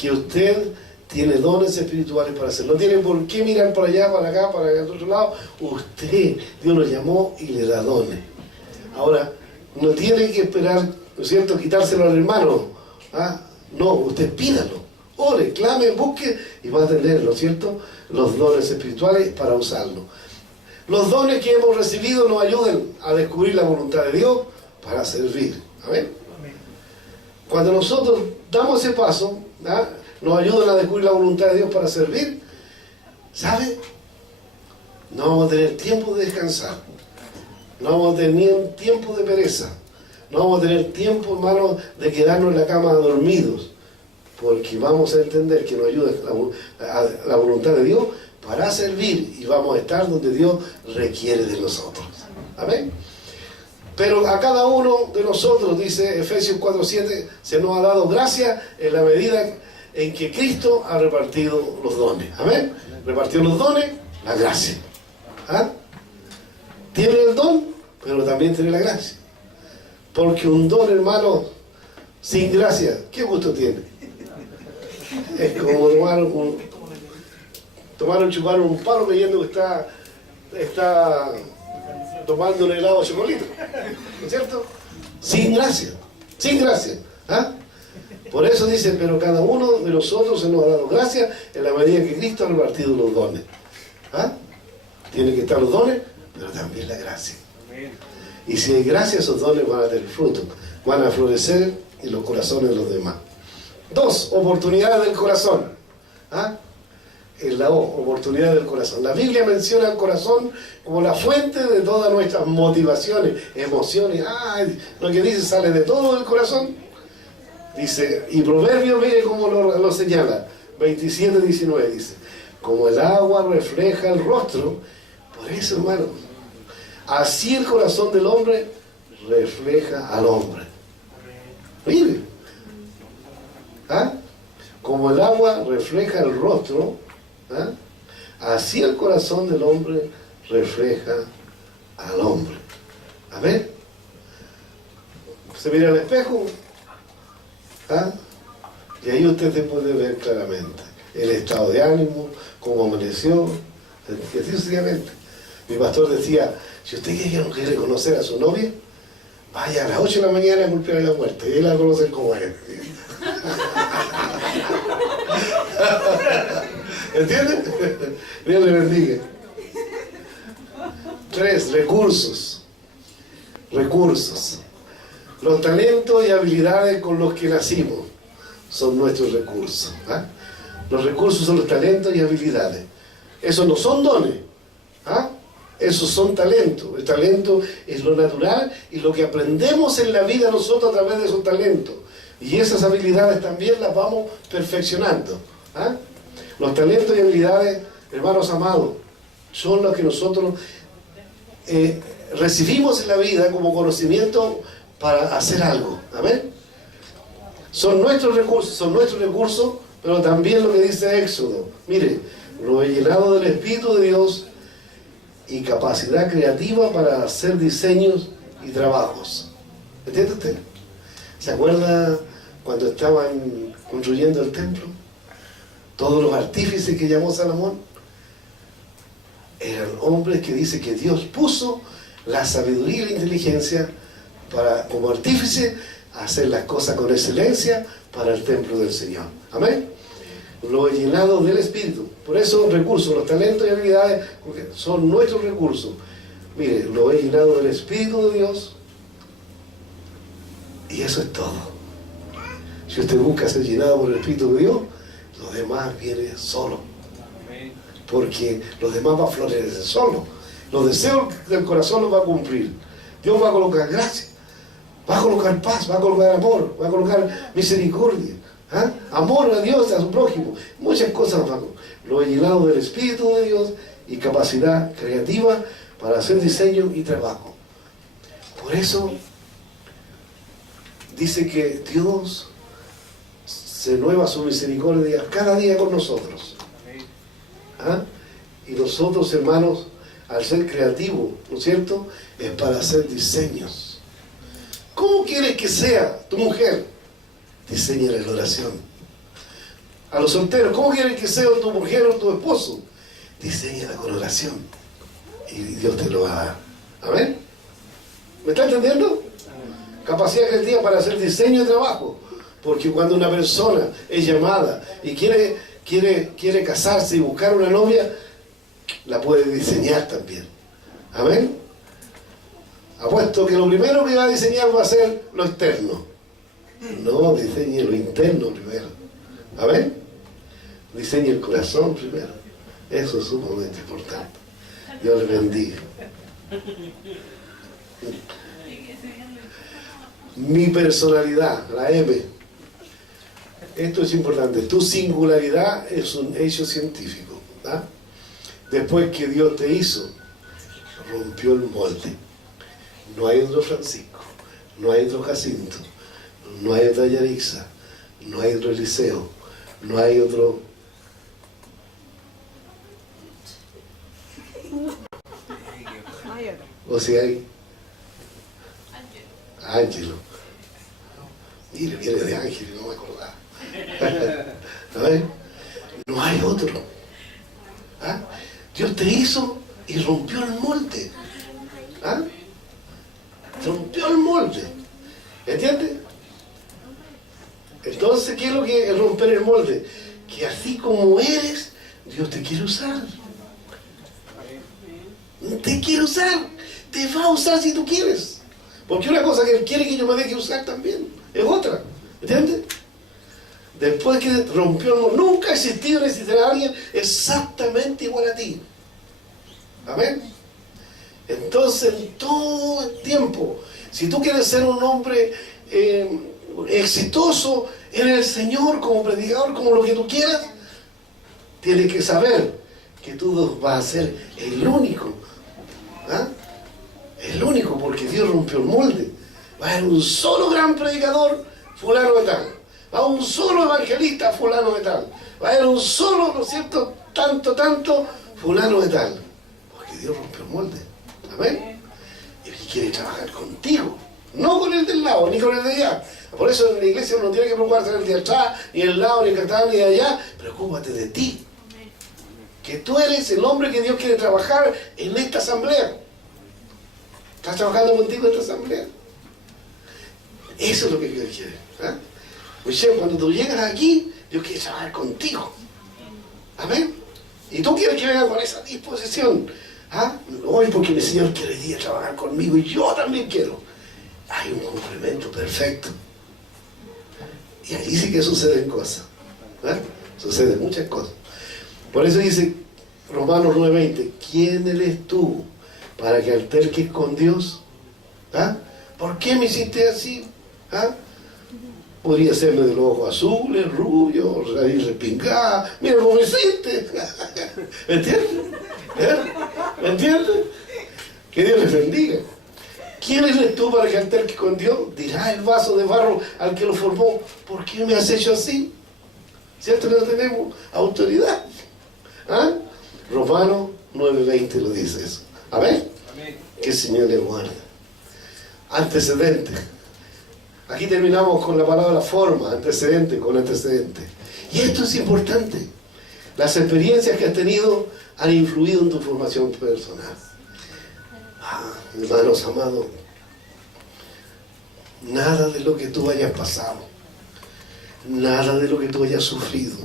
Que usted tiene dones espirituales para hacerlo. No tiene por qué mirar para allá, para acá, para el otro lado. Usted, Dios lo llamó y le da dones. Ahora, no tiene que esperar, ¿no es cierto?, quitárselo al hermano. ¿Ah? No, usted pídalo. Ore, clame, busque y va a tener, ¿no es cierto?, los dones espirituales para usarlo. Los dones que hemos recibido nos ayudan a descubrir la voluntad de Dios para servir. ¿Amén? Cuando nosotros damos ese paso, ¿ah?, nos ayudan a descubrir la voluntad de Dios para servir, ¿sabe? No vamos a tener tiempo de descansar. No vamos a tener tiempo de pereza. No vamos a tener tiempo, hermano, de quedarnos en la cama dormidos. Porque vamos a entender que nos ayuda la voluntad de Dios para servir y vamos a estar donde Dios requiere de nosotros. Amén. Pero a cada uno de nosotros, dice Efesios 4:7, se nos ha dado gracia en la medida en que Cristo ha repartido los dones. Amén. Repartió los dones, la gracia. ¿Ah? Tiene el don, pero también tiene la gracia. Porque un don, hermano, sin gracia, ¿qué gusto tiene? Es como chupar un palo creyendo que está tomando un helado de chocolate, ¿no es cierto? Sin gracia, sin gracia. ¿Ah? Por eso dice, pero cada uno de nosotros se nos ha dado gracia en la medida que Cristo ha repartido los dones. ¿Ah? Tienen que estar los dones, pero también la gracia. Y si hay gracia, esos dones van a tener fruto, van a florecer en los corazones de los demás. 2, oportunidades del corazón. ¿Ah? Es la oportunidad del corazón. La Biblia menciona el corazón como la fuente de todas nuestras motivaciones, emociones. Lo que dice sale de todo el corazón. Dice, y Proverbios, mire cómo lo señala, 27:19 dice, como el agua refleja el rostro, por eso, hermano, así el corazón del hombre refleja al hombre. Mire, ¿ah? Como el agua refleja el rostro, ¿ah?, así el corazón del hombre refleja al hombre. Amén. Se mira al espejo, ¿ah?, y ahí usted se puede ver claramente el estado de ánimo, cómo amaneció, y así sucesivamente. Mi pastor decía, si usted quiere conocer a su novia, vaya a las 8 de la mañana a golpearle la puerta y él la conoce como es. ¿Entienden? Dios le bendiga. 3, recursos. Recursos. Los talentos y habilidades con los que nacimos son nuestros recursos. ¿Ah? Los recursos son los talentos y habilidades. Esos no son dones. ¿Ah? Esos son talentos. El talento es lo natural y lo que aprendemos en la vida nosotros a través de esos talentos. Y esas habilidades también las vamos perfeccionando. ¿Ah? Los talentos y habilidades, hermanos amados, son los que nosotros recibimos en la vida como conocimiento para hacer algo. ¿Amén? Son nuestros recursos Pero también lo que dice Éxodo, mire, lo he llenado del Espíritu de Dios y capacidad creativa para hacer diseños y trabajos. ¿Entiende usted? ¿Se acuerda cuando estaban construyendo el templo? Todos los artífices que llamó Salomón eran hombres que dice que Dios puso la sabiduría y la inteligencia para, como artífice, hacer las cosas con excelencia para el templo del Señor. Amén. Lo he llenado del Espíritu. Por eso los recursos, los talentos y habilidades son nuestros recursos. Mire, lo he llenado del Espíritu de Dios y eso es todo. Si usted busca ser llenado por el Espíritu de Dios, lo demás viene solo. Porque los demás va a florecer solo. Los deseos del corazón los va a cumplir. Dios va a colocar gracia, va a colocar paz, va a colocar amor, va a colocar misericordia, amor a Dios y a su prójimo. Muchas cosas va a colocar. Lo he llenado del Espíritu de Dios y capacidad creativa para hacer diseño y trabajo. Por eso dice que Dios se renueva su misericordia cada día con nosotros. Y nosotros, hermanos, al ser creativos, ¿no es cierto?, es para hacer diseños. ¿Cómo quieres que sea tu mujer? Diseña la oración. A los solteros, ¿cómo quieres que sea tu mujer o tu esposo? Diseñala con oración. Y Dios te lo va a dar. ¿Amén? ¿Me está entendiendo? Capacidad creativa para hacer diseño y trabajo. Porque cuando una persona es llamada y quiere casarse y buscar una novia, la puede diseñar también. ¿Amén? Apuesto que lo primero que va a diseñar va a ser lo externo. No, diseñe lo interno primero. ¿Amén? Diseñe el corazón primero. Eso es sumamente importante. Dios le bendiga. Mi personalidad, la M. Esto es importante. Tu singularidad es un hecho científico. Después que Dios te hizo, rompió el molde. No hay otro Francisco, no hay otro Jacinto, no hay otra Yarixa, no hay otro Eliseo, no hay otro... O si hay... Ángelo. Mire, viene de Ángel y no me acordaba. ¿A ver? No hay otro. Dios te hizo y rompió el molde. Rompió el molde. ¿Entiendes? Entonces, ¿qué es lo que es romper el molde? Que así como eres, Dios te quiere usar. Te quiere usar. Te va a usar si tú quieres. Porque una cosa que Él quiere que yo me deje usar también es otra. ¿Entiendes? Después que rompió el molde, nunca ha existido ni existirá alguien exactamente igual a ti. Amén. Entonces, en todo el tiempo, si tú quieres ser un hombre exitoso en el Señor, como predicador, como lo que tú quieras, tienes que saber que tú vas a ser el único. El único, porque Dios rompió el molde. Va a haber un solo gran predicador, fulano de tal. Va a haber un solo evangelista, fulano de tal. Va a haber un solo, ¿no es cierto?, tanto, fulano de tal. Porque Dios rompió el molde. Amén. Y quiere trabajar contigo, no con el del lado, ni con el de allá. Por eso en la iglesia uno no tiene que preocuparse del de atrás, ni del lado, ni del atrás, ni de allá. Preocúpate de ti. Que tú eres el hombre que Dios quiere trabajar en esta asamblea. ¿Estás trabajando contigo en esta asamblea? Eso es lo que Dios quiere. Michelle, cuando tú llegas aquí, Dios quiere trabajar contigo. Amén. Y tú quieres que venga con esa disposición. Hoy porque mi Señor quiere ir a trabajar conmigo y yo también quiero. Hay un complemento perfecto. Y allí sí que suceden cosas. Suceden muchas cosas. Por eso dice Romanos 9:20, ¿quién eres tú para que alterques con Dios? ¿Por qué me hiciste así? Podría serme de los ojos azules, rubio, raíz respingada. Mira cómo me hiciste. ¿Me entiendes? ¿Me entiendes? Que Dios les bendiga. ¿Quién eres tú para que alterques con Dios? Dirá el vaso de barro al que lo formó, ¿por qué me has hecho así? ¿Cierto que no tenemos autoridad? ¿Ah? Romanos 9:20 lo dice eso. Amén. Que el Señor le guarde. Antecedentes. Aquí terminamos con la palabra forma, antecedente, con antecedente. Y esto es importante. Las experiencias que has tenido han influido en tu formación personal. Hermanos amados, nada de lo que tú hayas pasado, nada de lo que tú hayas sufrido,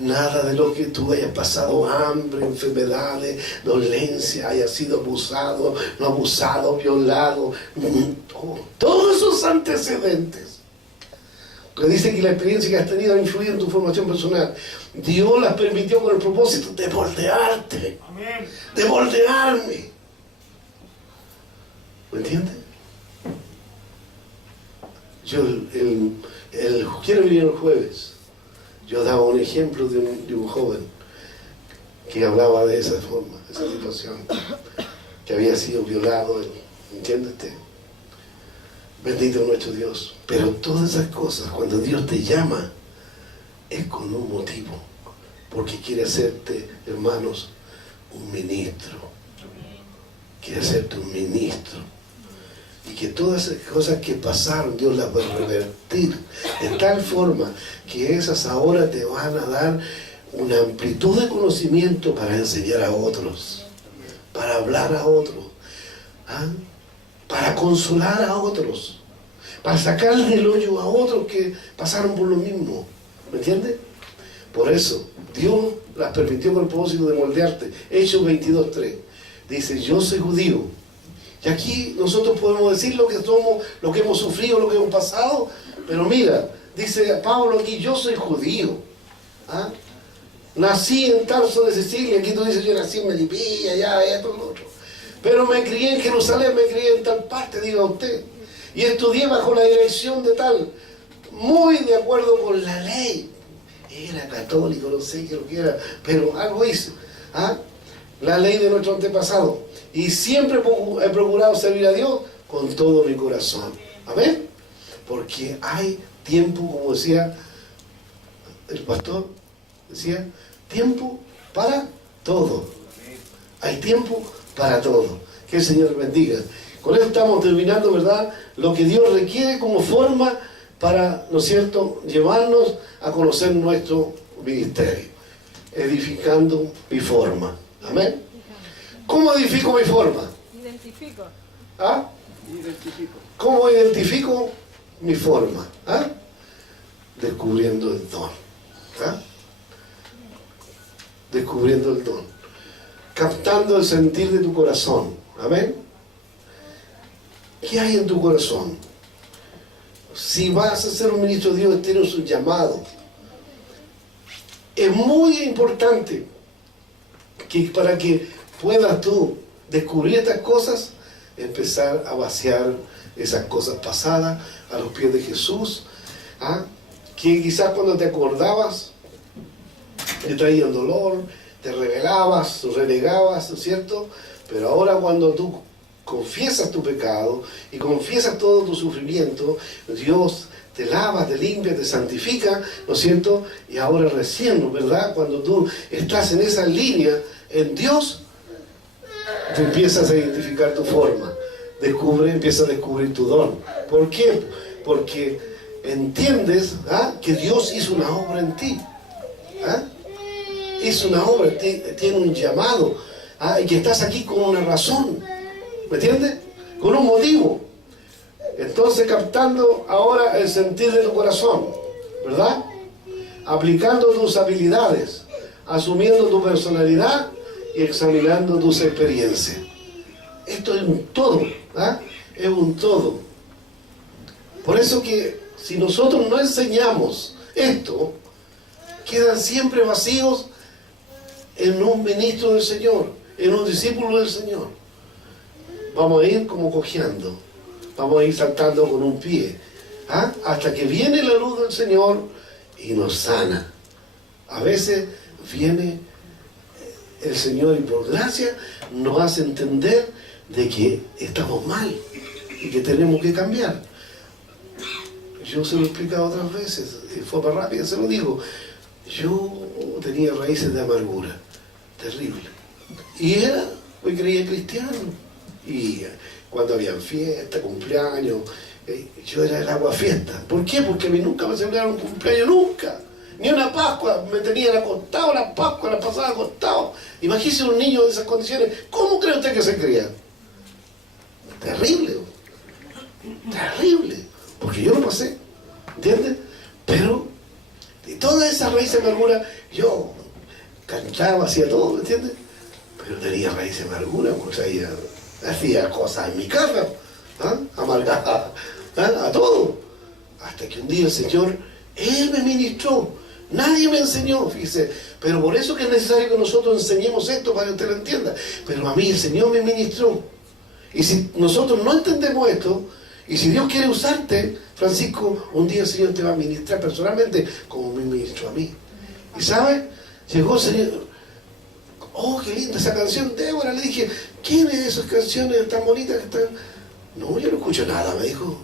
nada de lo que tú hayas pasado, hambre, enfermedades, dolencia, hayas sido abusado, no abusado, violado, todos esos antecedentes que dice que la experiencia que has tenido ha influido en tu formación personal. Dios las permitió con el propósito de moldearte, de moldearme. ¿Me entiendes? Yo quiero venir el jueves. Yo daba un ejemplo de un joven que hablaba de esa forma, de esa situación, que había sido violado, ¿entiendes? Bendito nuestro Dios. Pero todas esas cosas, cuando Dios te llama, es con un motivo, porque quiere hacerte, hermanos, un ministro. Quiere hacerte un ministro. Y que todas esas cosas que pasaron, Dios las va a revertir de tal forma que esas ahora te van a dar una amplitud de conocimiento para enseñar a otros, para hablar a otros, para consolar a otros, para sacar del hoyo a otros que pasaron por lo mismo. ¿Me entiendes? Por eso, Dios las permitió con el propósito de moldearte. Hechos 22:3 dice: yo soy judío. Y aquí nosotros podemos decir lo que somos, lo que hemos sufrido, lo que hemos pasado, pero mira, dice Pablo aquí: yo soy judío. Nací en Tarso de Sicilia. Aquí tú dices: yo nací en Melipilla, allá, esto, lo otro. Pero me crié en Jerusalén, me crié en tal parte, diga usted. Y estudié bajo la dirección de tal, muy de acuerdo con la ley. Era católico, no sé qué lo que era, pero algo hice. La ley de nuestro antepasado. Y siempre he procurado servir a Dios con todo mi corazón. Amén. Porque hay tiempo, como decía el pastor, decía, tiempo para todo. Hay tiempo para todo. Que el Señor bendiga. Con esto estamos terminando, ¿verdad? Lo que Dios requiere como forma para, ¿no es cierto?, llevarnos a conocer nuestro ministerio. Edificando mi forma. Amén. ¿Cómo edifico mi forma? Identifico. ¿Cómo identifico mi forma? Descubriendo el don. Descubriendo el don. Captando el sentir de tu corazón. Amén. ¿Qué hay en tu corazón? Si vas a ser un ministro de Dios, tienes un llamado. Es muy importante que para que puedas tú descubrir estas cosas, empezar a vaciar esas cosas pasadas a los pies de Jesús, que quizás cuando te acordabas te traían dolor, te rebelabas, renegabas, ¿no es cierto? Pero ahora cuando tú confiesas tu pecado y confiesas todo tu sufrimiento, Dios te lava, te limpia, te santifica, ¿no es cierto? Y ahora recién, ¿verdad? Cuando tú estás en esa línea en Dios, tú empiezas a identificar tu forma, empiezas a descubrir tu don. ¿Por qué? Porque entiendes que Dios hizo una obra en ti. Hizo una obra, tiene un llamado, y que estás aquí con una razón. ¿Me entiendes? Con un motivo. Entonces, captando ahora el sentir de tu corazón, ¿verdad? Aplicando tus habilidades, asumiendo tu personalidad y examinando tus experiencias. Esto es un todo, es un todo. Por eso que si nosotros no enseñamos esto, quedan siempre vacíos en un ministro del Señor, en un discípulo del Señor. Vamos a ir como cojeando, vamos a ir saltando con un pie, hasta que viene la luz del Señor y nos sana. A veces viene el Señor y por gracia nos hace entender de que estamos mal y que tenemos que cambiar. yo se lo he explicado otras veces, de forma rápida se lo digo. Yo tenía raíces de amargura, terrible. Y hoy creía cristiano. Y cuando habían fiesta, cumpleaños, yo era el agua fiesta. ¿Por qué? Porque a mí nunca me celebraron un cumpleaños, nunca. Ni una Pascua, me tenían acostado, la Pascua la pasaba acostado. Imagínese un niño de esas condiciones, ¿cómo cree usted que se cría? Terrible, terrible, porque yo lo pasé, ¿entiendes? Pero de toda esa raíz de amargura, yo cantaba, hacía todo, ¿me entiendes? Pero tenía raíz de amargura, pues hacía cosas en mi casa, amargada, a todo. Hasta que un día el Señor, Él me ministró, nadie me enseñó, fíjese. Pero por eso que es necesario que nosotros enseñemos esto para que usted lo entienda. Pero a mí el Señor me ministró. Y si nosotros no entendemos esto, y si Dios quiere usarte, Francisco, un día el Señor te va a ministrar personalmente como me ministró a mí. Y ¿sabes? Llegó el Señor. Oh, qué linda esa canción, Débora. Le dije, ¿quién es esas canciones tan bonitas que están? No, yo no escucho nada, me dijo.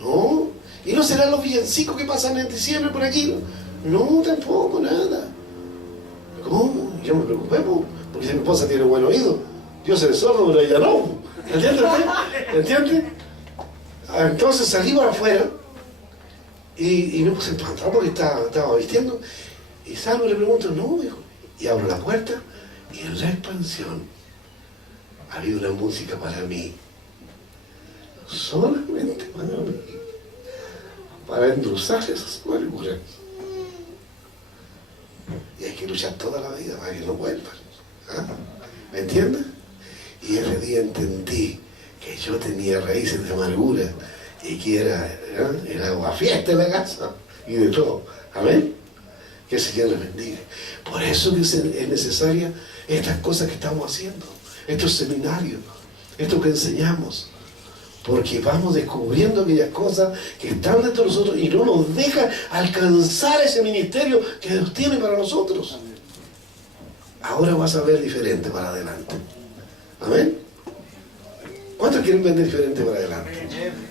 No. ¿Y no serán los villancicos que pasan en diciembre por aquí? No, tampoco, nada. ¿Cómo? Yo me preocupé, porque si mi esposa tiene buen oído. Yo seré sordo, pero ella no. ¿Entiendes? ¿Entiendes? Entonces salí para afuera y me puse el pantalón porque estaba vistiendo. Y salgo y le pregunto, no, dijo. Y abro la puerta y en la expansión había una música para mí. Solamente para mí. Para endulzar esas amarguras. Y hay que luchar toda la vida para que no vuelvan. ¿Me entiendes? Y ese día entendí que yo tenía raíces de amargura y que era el aguafiesta en la casa y de todo. Amén. Que el Señor les bendiga. Por eso que es necesaria estas cosas que estamos haciendo, estos seminarios, esto que enseñamos. Porque vamos descubriendo aquellas cosas que están dentro de nosotros y no nos dejan alcanzar ese ministerio que Dios tiene para nosotros. Ahora vas a ver diferente para adelante. Amén. ¿Cuántos quieren ver diferente para adelante?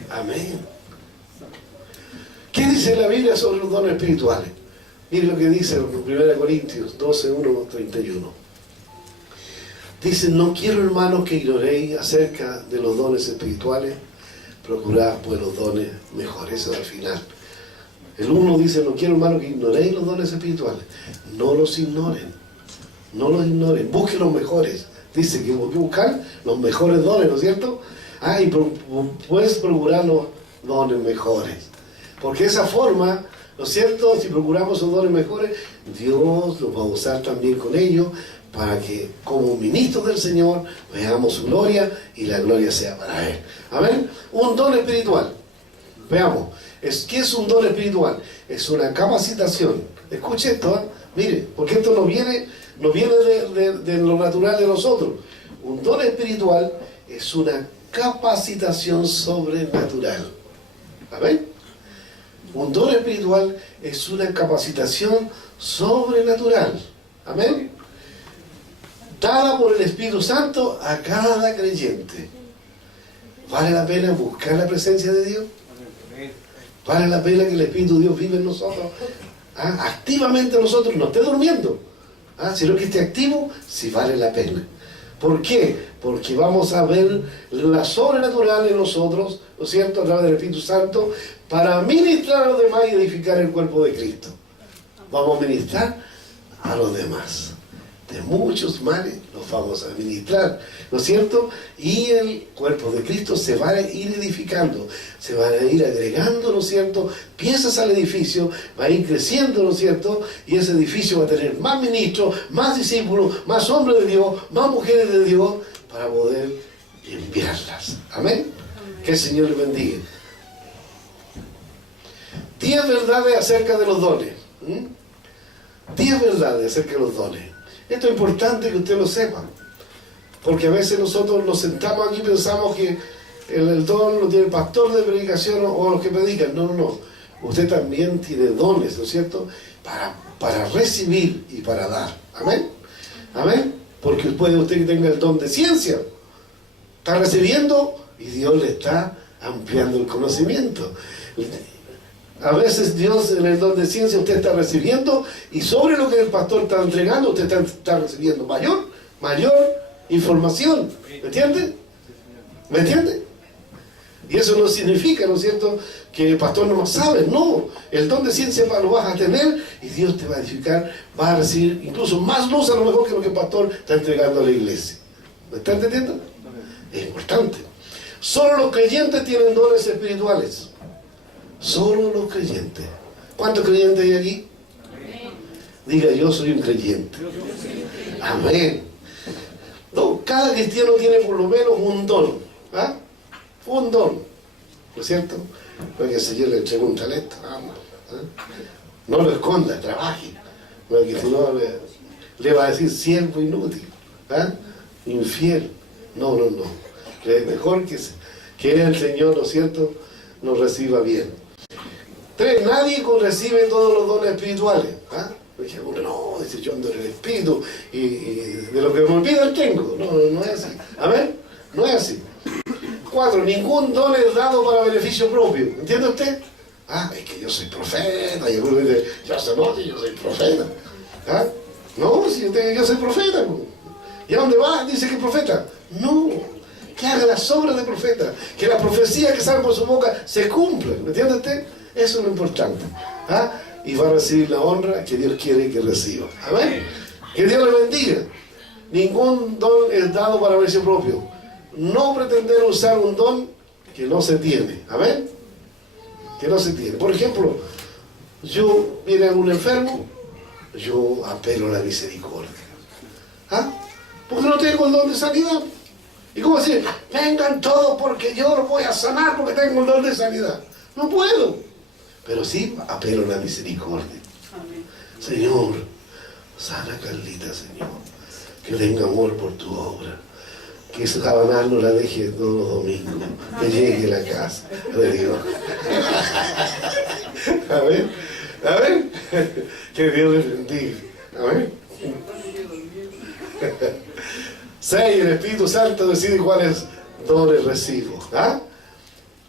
Amén. ¿Qué dice la Biblia sobre los dones espirituales? Mire lo que dice en 1 Corintios 12, 1, 31. Dice, no quiero, hermanos, que ignoréis acerca de los dones espirituales, procurad pues los dones mejores. Eso es al final. El 1 dice, no quiero, hermanos, que ignoréis los dones espirituales. No los ignoren. No los ignoren. Busquen los mejores. Dice que buscar los mejores dones, ¿no es cierto? Y puedes procurar los dones mejores. Porque de esa forma, ¿no es cierto? Si procuramos esos dones mejores, Dios los va a usar también con ellos para que como ministros del Señor veamos su gloria y la gloria sea para Él. Amén. Un don espiritual. Veamos. ¿Qué es un don espiritual? Es una capacitación. Escuche esto, mire, porque esto no viene de lo natural de nosotros. Un don espiritual es una capacitación sobrenatural. ¿Amén? Un don espiritual es una capacitación sobrenatural. Amén. Dada por el Espíritu Santo a cada creyente. ¿Vale la pena buscar la presencia de Dios? ¿Vale la pena que el Espíritu de Dios vive en nosotros? Activamente en nosotros, no esté durmiendo. Sino que esté activo, sí vale la pena. ¿Por qué? Porque vamos a ver la sobrenatural en nosotros, ¿no es cierto?, a través del Espíritu Santo, para ministrar a los demás y edificar el cuerpo de Cristo. Vamos a ministrar a los demás. De muchos males los vamos a ministrar, ¿no es cierto? Y el cuerpo de Cristo se va a ir edificando, se van a ir agregando, ¿no es cierto?, piezas al edificio, va a ir creciendo, ¿no es cierto?, y ese edificio va a tener más ministros, más discípulos, más hombres de Dios, más mujeres de Dios, para poder enviarlas. Amén. Que el Señor les bendiga. 10 verdades acerca de los dones. 10 verdades acerca de los dones. Esto es importante que usted lo sepa, porque a veces nosotros nos sentamos aquí y pensamos que el don lo tiene el pastor de predicación o los que predican. No. Usted también tiene dones, ¿no es cierto?, para recibir y para dar. Amén. Amén. Porque puede usted que tenga el don de ciencia, está recibiendo y Dios le está ampliando el conocimiento. A veces Dios en el don de ciencia usted está recibiendo y sobre lo que el pastor está entregando usted está recibiendo mayor información. ¿Me entiende? ¿Me entiende? Y eso no significa, ¿no es cierto?, que el pastor no sabe. No, el don de ciencia lo vas a tener y Dios te va a edificar, va a recibir incluso más luz a lo mejor que lo que el pastor está entregando a la iglesia. ¿Me está entendiendo? Es importante. Solo los creyentes tienen dones espirituales. Solo los creyentes. ¿Cuántos creyentes hay aquí? Diga, yo soy un creyente. Amén. No, cada cristiano tiene por lo menos un don. ¿Ah? Un don. ¿No es cierto? Porque el Señor le entregó un talento. No lo esconda, trabaje. Porque si no le va a decir siervo inútil. ¿Ah? Infiel. No. Es mejor que el Señor, ¿no es cierto?, nos reciba bien. 3. Nadie recibe todos los dones espirituales. ¿Ah? Dije, uno no, dice, yo ando en el espíritu y de lo que me olvidan tengo. No es así. Amén. No es así. 4. Ningún don es dado para beneficio propio. ¿Entiende usted? Es que yo soy profeta. Y algunos dicen, yo soy profeta. ¿Ah? No, si yo soy profeta. ¿Y a dónde va? Dice que es profeta. No. Que haga las obras de profeta. Que la profecía que sale por su boca se cumpla. ¿Me entiende usted? Eso es lo importante. Y va a recibir la honra que Dios quiere que reciba. Amén. Que Dios le bendiga. Ningún don es dado para beneficio propio. No pretender usar un don que no se tiene. Amén. Que no se tiene. Por ejemplo, viene algún enfermo, yo apelo a la misericordia. Porque no tengo el don de sanidad. ¿Y cómo decir? Vengan todos porque yo los voy a sanar porque tengo el don de sanidad. No puedo. Pero sí apelo a la misericordia. Amén. Señor, sana a Carlita, Señor. Que tenga amor por tu obra. Que su cabaná no la deje todos los domingos. Que llegue a la casa de Dios. Amén. Que Dios le bendiga. Amén. 6. El Espíritu Santo decide cuáles dones recibo.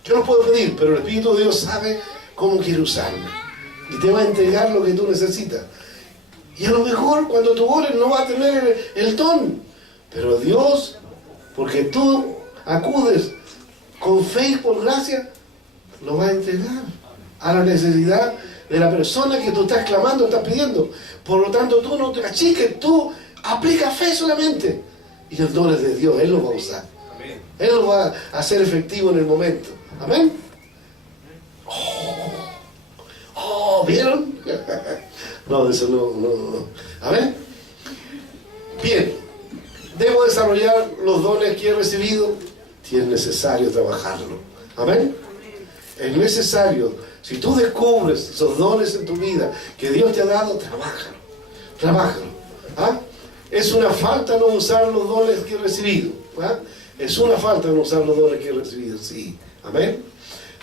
Yo no puedo pedir, pero el Espíritu de Dios sabe cómo quiere usarme. Y te va a entregar lo que tú necesitas. Y a lo mejor cuando tú ores no vas a tener el don. Pero Dios, porque tú acudes con fe y por gracia, lo va a entregar a la necesidad de la persona que tú estás clamando, estás pidiendo. Por lo tanto, tú no te achiques, tú aplica fe solamente. Y el don es de Dios, Él lo va a usar. Amén. Él lo va a hacer efectivo en el momento. Amén. ¿Vieron? No, eso no. Amén. Bien. Debo desarrollar los dones que he recibido. Si es necesario trabajarlo. Amén. Es necesario. Si tú descubres esos dones en tu vida que Dios te ha dado, trabájalo. Es una falta no usar los dones que he recibido. Es una falta no usar los dones que he recibido, sí. Amén.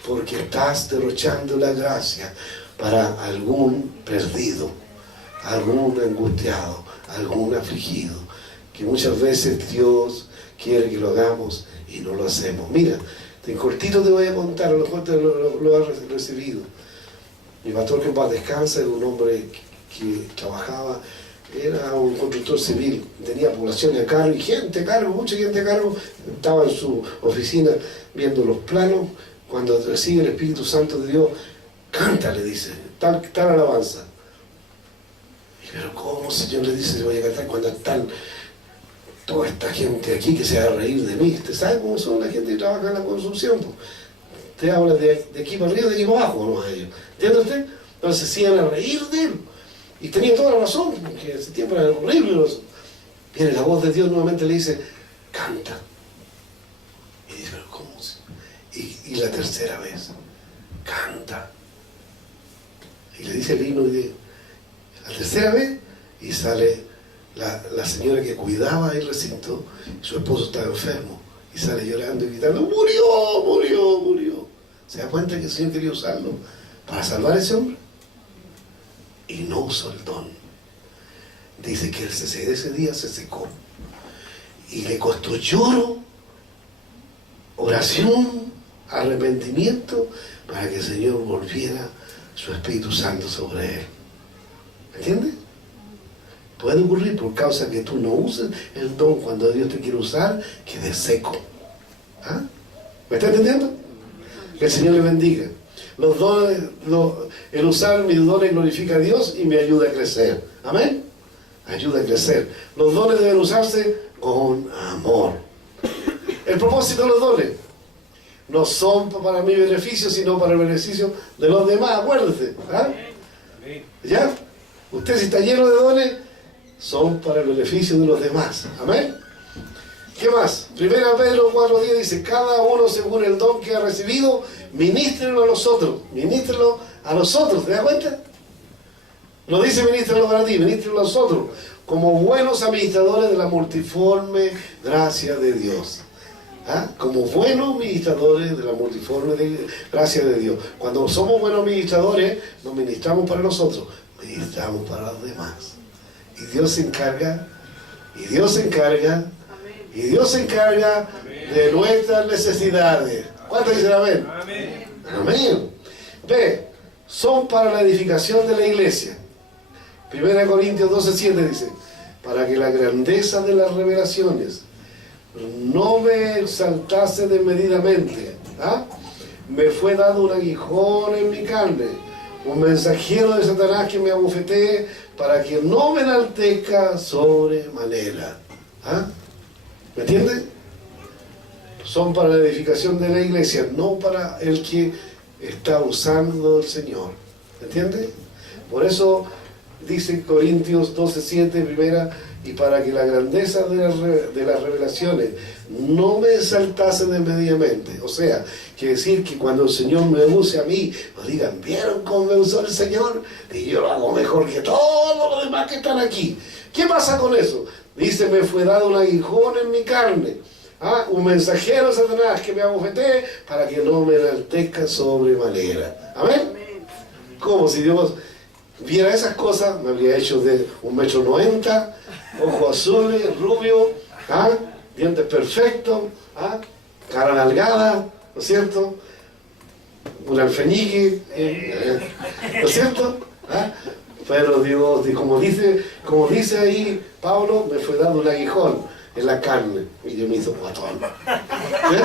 Porque estás derrochando la gracia para algún perdido, algún angustiado, algún afligido, que muchas veces Dios quiere que lo hagamos y no lo hacemos. Mira, en cortito te voy a contar, a lo mejor lo has recibido. Mi pastor, que en paz descansa, era un hombre que trabajaba, era un constructor civil, tenía poblaciones a cargo y gente a cargo, mucha gente a cargo. Estaba en su oficina viendo los planos. Cuando recibe el Espíritu Santo de Dios, canta, le dice, tal alabanza. Y pero ¿cómo, Señor? Le dice, voy a cantar cuando están toda esta gente aquí que se va a reír de mí. ¿Usted sabe cómo son la gente que trabaja en la construcción? Usted habla de aquí para arriba, de aquí para abajo, no a ellos. ¿Entiende usted? Entonces se iban a reír de él. Y tenía toda la razón, porque ese tiempo era horrible. Viene la voz de Dios, nuevamente le dice, canta. Y dice, pero ¿cómo? Y la tercera vez, canta. Y le dice el himno, y la tercera vez, y sale la señora que cuidaba el recinto, su esposo estaba enfermo, y sale llorando y gritando, murió. ¿Se da cuenta que el Señor quería usarlo para salvar a ese hombre? Y no usó el don. Dice que ese día se secó. Y le costó lloro, oración, arrepentimiento, para que el Señor volviera su Espíritu Santo sobre él. ¿Me entiendes? Puede ocurrir por causa que tú no uses el don cuando Dios te quiere usar, quede seco. ¿Ah? ¿Me está entendiendo? Que el Señor le bendiga. Los dones, el usar mis dones glorifica a Dios y me ayuda a crecer. Amén. Ayuda a crecer. Los dones deben usarse con amor. El propósito de los dones no son para mi beneficio, sino para el beneficio de los demás. Acuérdense. ¿Ah? ¿Ya? Usted, si está lleno de dones, son para el beneficio de los demás. Amén. ¿Qué más? 1 Pedro 4:10 dice: cada uno según el don que ha recibido, ministrelo a los otros. Ministrelo a los otros. ¿Te das cuenta? No dice ministrelo para ti, ministrelo a los otros, como buenos administradores de la multiforme gracia de Dios. ¿Ah? Como buenos administradores de la multiforme gracia de Dios. Cuando somos buenos administradores, no ministramos para nosotros, ministramos para los demás. Y Dios se encarga, y Dios se encarga, y Dios se encarga de nuestras necesidades. ¿Cuántos dicen amén? Amén. Amén. B. Son para la edificación de la iglesia. 1 Corintios 12:7 dice: para que la grandeza de las revelaciones no me exaltase desmedidamente, ¿ah? Me fue dado un aguijón en mi carne, un mensajero de Satanás que me abofetee, para que no me enaltezca sobremanera. ¿Ah? ¿Me entiendes? Son para la edificación de la iglesia, no para el que está usando el Señor. ¿Me entiendes? Por eso dice Corintios 12:7, primera: y para que la grandeza de las revelaciones no me exaltase desmedidamente. O sea, quiere decir que cuando el Señor me use a mí, no digan: ¿vieron cómo me usó el Señor? Y yo lo hago mejor que todos los demás que están aquí. ¿Qué pasa con eso? Dice: me fue dado un aguijón en mi carne, ¿ah? Un mensajero de Satanás que me abofetee, para que no me enaltezca sobremanera. ¿Amén? Como si Dios viera esas cosas, me habría hecho de 1,90 m, ojos azules, rubio, ¿ah? Dientes perfectos, ¿ah? Cara alargada, ¿no es cierto? Un alfeñique, ¿no es cierto? ¿Ah? Pero Dios, como dice ahí Pablo, me fue dado un aguijón en la carne y yo me hizo guatón. ¿Eh?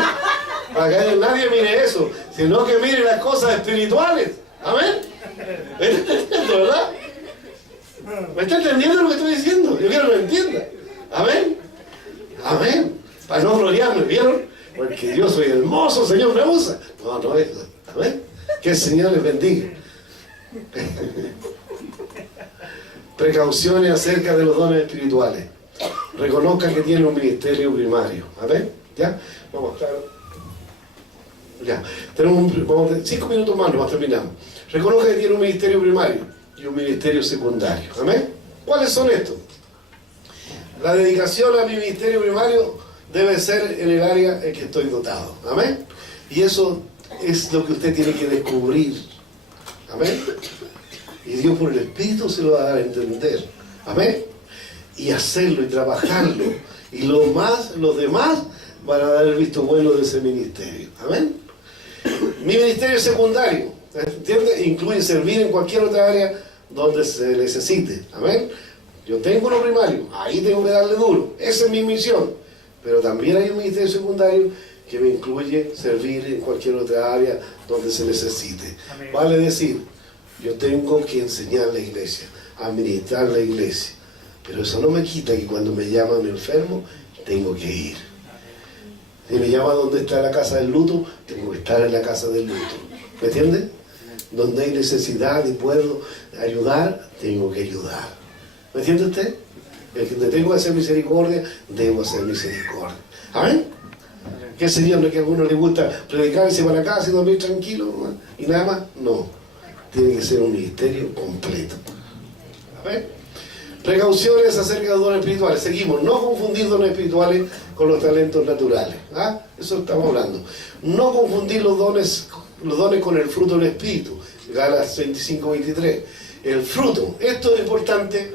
Para que nadie mire eso, sino que mire las cosas espirituales. ¿Amén? ¿Me está entendiendo, verdad? ¿Me está entendiendo lo que estoy diciendo? Yo quiero que lo entienda. ¿Amén? Amén. Para no gloriarme, ¿vieron? Porque yo soy hermoso, Señor me usa. No, no es eso. ¿Amén? Que el Señor les bendiga. Precauciones acerca de los dones espirituales. Reconozca que tiene un ministerio primario. ¿Amén? ¿Ya? Vamos a estar... Ya. Tenemos 5 minutos más, nomás terminamos. Reconozca que tiene un ministerio primario y un ministerio secundario. ¿Amén? ¿Cuáles son estos? La dedicación a mi ministerio primario debe ser en el área en que estoy dotado. ¿Amén? Y eso es lo que usted tiene que descubrir. ¿Amén? Y Dios por el Espíritu se lo va a dar a entender. ¿Amén? Y hacerlo y trabajarlo. Y los demás van a dar el visto bueno de ese ministerio. ¿Amén? Mi ministerio secundario, ¿entiendes? Incluye servir en cualquier otra área donde se necesite. ¿Amén? Yo tengo uno primario, ahí tengo que darle duro. Esa es mi misión. Pero también hay un ministerio secundario que me incluye servir en cualquier otra área donde se necesite. Amén. Vale decir, yo tengo que enseñar la iglesia, administrar la iglesia. Pero eso no me quita que cuando me llaman enfermo, tengo que ir. Si me llama donde está la casa del luto, tengo que estar en la casa del luto. ¿Me entiende? Donde hay necesidad y puedo ayudar, tengo que ayudar. ¿Me entiende usted? El que tengo que hacer misericordia, debo hacer misericordia. ¿Amén? Que el Señor, no es que a algunos les gusta predicar y se van a casa y dormir tranquilo, ¿no? Y nada más. No. Tiene que ser un ministerio completo. ¿Amén? Precauciones acerca de los dones espirituales. Seguimos. No confundir dones espirituales con los talentos naturales. ¿Ah? Eso estamos hablando. No confundir los dones con el fruto del Espíritu. Gálatas 25:23. El fruto. Esto es importante.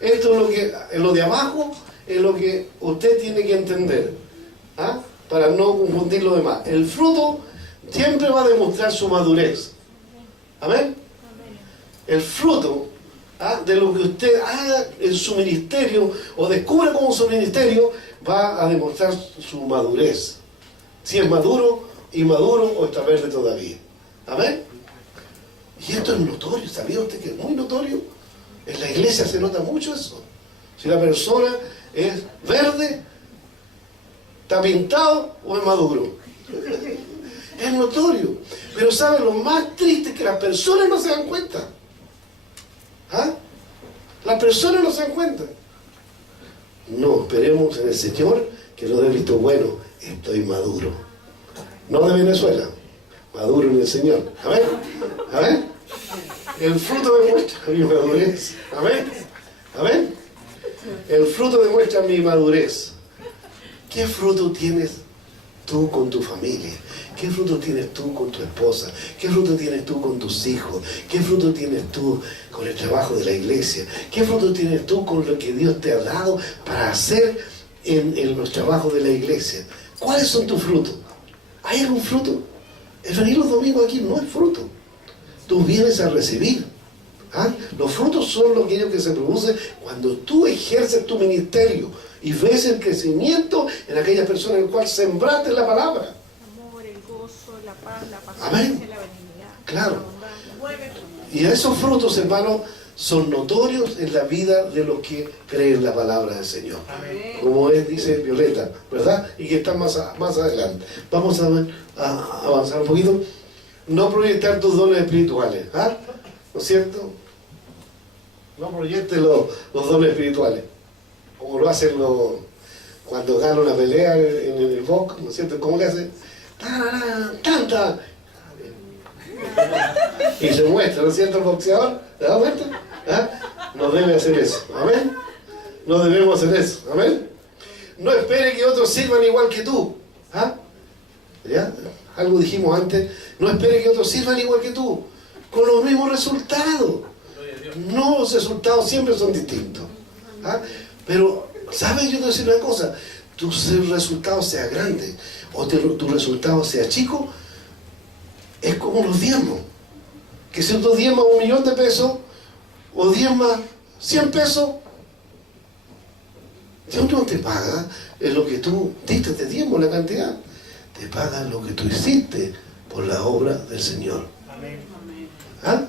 Esto es lo que, en lo de abajo, es lo que usted tiene que entender. ¿Ah? Para no confundir lo demás. El fruto siempre va a demostrar su madurez. ¿Amén? el fruto de lo que usted haga en su ministerio o descubra como su ministerio va a demostrar su madurez. Si es maduro, inmaduro o está verde todavía. Amén. Y esto es notorio. ¿Sabía usted que es muy notorio? En la iglesia se nota mucho eso. Si la persona es verde, está pintado o es maduro. Es notorio. Pero ¿saben lo más triste? Es que las personas no se dan cuenta. ¿Ah? Las personas no se dan cuenta. No, esperemos en el Señor que nos dé visto bueno. Estoy maduro. No de Venezuela, maduro en el Señor. Amén. Amén. El fruto demuestra mi madurez. Amén. Amén. El fruto demuestra mi madurez. ¿Qué fruto tienes tú con tu familia? ¿Qué fruto tienes tú con tu esposa? ¿Qué fruto tienes tú con tus hijos? ¿Qué fruto tienes tú con el trabajo de la iglesia? ¿Qué fruto tienes tú con lo que Dios te ha dado para hacer en los trabajos de la iglesia? ¿Cuáles son tus frutos? ¿Hay algún fruto? El venir los domingos aquí no es fruto. Tú vienes a recibir. ¿Ah? Los frutos son aquello que se produce cuando tú ejerces tu ministerio y ves el crecimiento en aquellas personas en las cuales sembraste la palabra. El gozo, la paz, la paciencia, Amén. la benignidad, Claro. la abundancia. Y esos frutos, hermanos, son notorios en la vida de los que creen la palabra del Señor. Amén. Como dice Violeta, ¿verdad? Y que están más adelante. Vamos a avanzar un poquito. No proyectar tus dones espirituales. ¿Ah? ¿No es cierto? No proyectes los dones espirituales. Como lo hacen cuando ganan una pelea en el box, ¿no es cierto? ¿Cómo le hacen? ¡Tanta! Y se muestra, ¿no es cierto? El boxeador, ¿te das cuenta? ¿Ah? No debe hacer eso, amén. No debemos hacer eso, amén. No espere que otros sirvan igual que tú. ¿Ah? ¿Ya? Algo dijimos antes. No espere que otros sirvan igual que tú, con los mismos resultados. No, los resultados siempre son distintos. ¿Ah? Pero, ¿sabes? Yo te voy a decir una cosa. Tu resultado sea grande o tu resultado sea chico, es como los diezmos. Que si tú diezmas $1.000.000 de pesos o diezmas 100 pesos, Dios no te paga en lo que tú diste de diezmo, la cantidad. Te paga lo que tú hiciste por la obra del Señor. Amén. ¿Ah?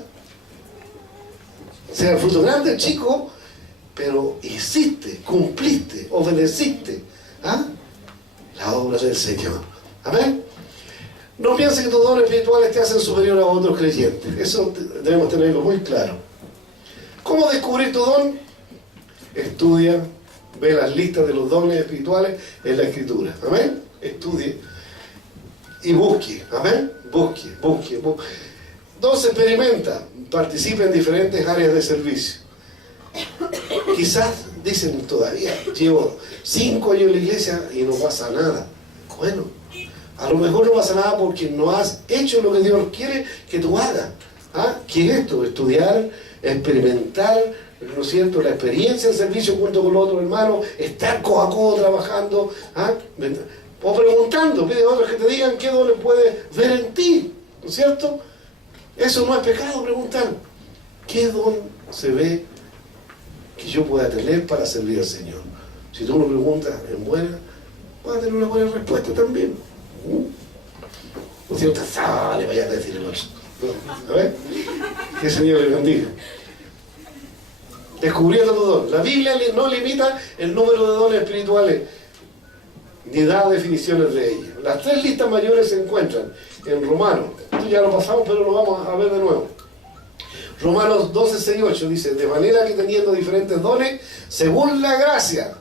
Sea el fruto grande, chico, pero hiciste, cumpliste, obedeciste. ¿Ah? La obra del Señor. Amén. No pienses que tus dones espirituales te hacen superior a otros creyentes. Eso debemos tenerlo muy claro. ¿Cómo descubrir tu don? Estudia, ve las listas de los dones espirituales en la Escritura. Amén. Estudie y busque. Amén. Busque. 2. Experimenta. Participa en diferentes áreas de servicio. Quizás dicen todavía, llevo 5 años en la iglesia y no pasa nada. Bueno, a lo mejor no pasa nada porque no has hecho lo que Dios quiere que tú hagas. ¿Ah? ¿Qué es esto? Estudiar, experimentar, ¿no es cierto?, la experiencia en servicio junto con los otros hermanos, estar codo a codo trabajando. ¿Ah? O preguntando, pide a otros que te digan qué dones puedes ver en ti, ¿no es cierto? Eso no es pecado, preguntar. ¿Qué don se ve que yo pueda tener para servir al Señor? Si tú lo preguntas en buena, vas a tener una buena respuesta también. ¿No es cierto? Sale, vaya a decir el otro. ¿No? A ver, que el Señor le bendiga. Descubriendo tu don. La Biblia no limita el número de dones espirituales ni da definiciones de ellos. Las 3 listas mayores se encuentran en Romanos. Esto ya lo pasamos, pero lo vamos a ver de nuevo. Romanos 12, 6, 8 dice: de manera que teniendo diferentes dones, según la gracia,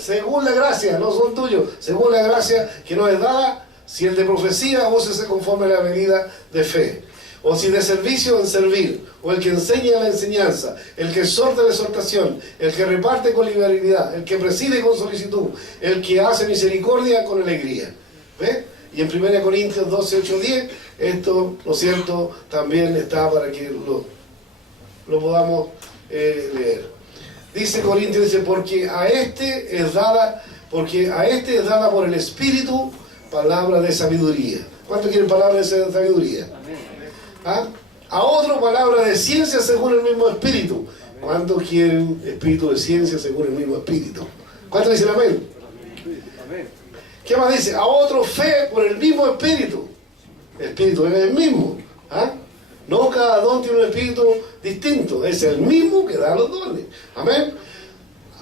según la gracia, no son tuyos, según la gracia que nos es dada, si el de profecía, úsese conforme a la medida de fe. O si de servicio, en servir. O el que enseña la enseñanza, el que exhorta la exhortación, el que reparte con liberalidad, el que preside con solicitud, el que hace misericordia con alegría. ¿Ve? Y en 1 Corintios 12, 8, 10, esto, ¿no es cierto?, también está para que lo podamos leer. Dice Corintios, dice, porque a este es dada por el Espíritu palabra de sabiduría. ¿Cuántos quieren palabra de sabiduría? ¿Ah? A otro palabra de ciencia según el mismo Espíritu. ¿Cuántos quieren espíritu de ciencia según el mismo Espíritu? ¿Cuántos dicen amén? ¿Qué más dice? A otro fe por el mismo Espíritu. El Espíritu es el mismo. ¿Ah? No cada don tiene un espíritu distinto. Es el mismo que da los dones. Amén.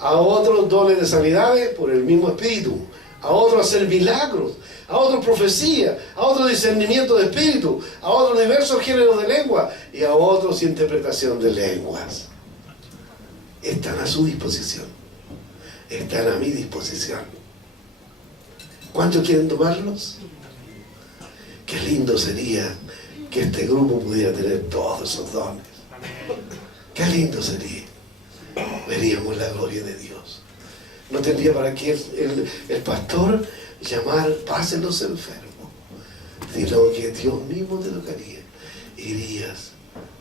A otros dones de sanidades por el mismo Espíritu. A otros hacer milagros. A otros profecía. A otros discernimiento de espíritu. A otros diversos géneros de lengua. Y a otros interpretación de lenguas. Están a su disposición. Están a mi disposición. ¿Cuántos quieren tomarlos? Qué lindo sería que este grupo pudiera tener todos esos dones. Qué lindo sería. Veríamos la gloria de Dios. No tendría para qué el pastor llamar paz en los enfermos, sino que Dios mismo te lo haría. Irías,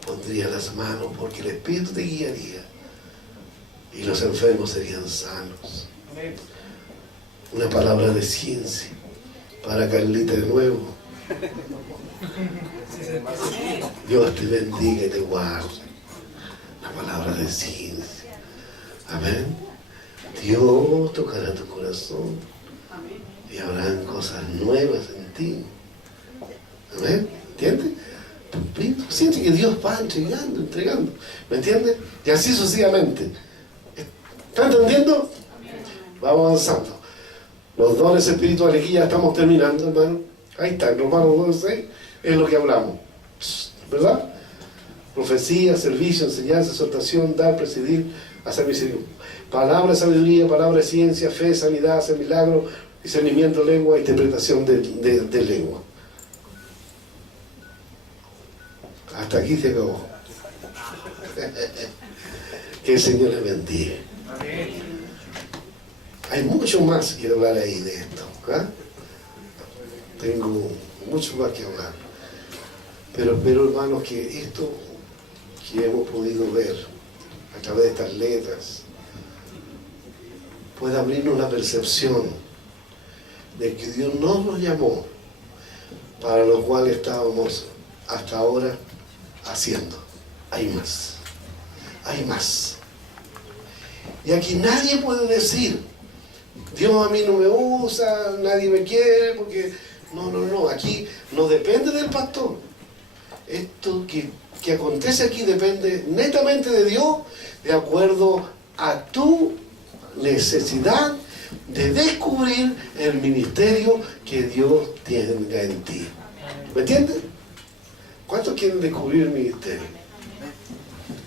pondrías las manos, porque el Espíritu te guiaría y los enfermos serían sanos. Una palabra de ciencia para Carlita de nuevo. Dios te bendiga y te guarde. La palabra de ciencia. Amén. Dios tocará tu corazón y habrán cosas nuevas en ti. Amén. ¿Entiendes? Siente que Dios va entregando. ¿Me entiendes? Y así sucesivamente. ¿Está entendiendo? Vamos avanzando. Los dones espirituales, aquí ya estamos terminando, hermano. Ahí está, en Romanos 12:6 es lo que hablamos. ¿Verdad? Profecía, servicio, enseñanza, exhortación, dar, presidir, hacer misericordia. Palabra de sabiduría, palabra de ciencia, fe, sanidad, hacer milagros, discernimiento de lengua, interpretación de lengua. Hasta aquí se acabó. Que el Señor le bendiga. Hay mucho más que hablar ahí de esto. ¿Ah? Tengo mucho más que hablar. Pero espero, hermanos, que esto que hemos podido ver a través de estas letras pueda abrirnos la percepción de que Dios no nos llamó para lo cual estábamos hasta ahora haciendo. Hay más. Hay más. Y aquí nadie puede decir, Dios a mí no me usa, nadie me quiere, porque no, aquí no depende del pastor. Esto que acontece aquí depende netamente de Dios, de acuerdo a tu necesidad de descubrir el ministerio que Dios tenga en ti. ¿Me entiendes? ¿Cuántos quieren descubrir el ministerio?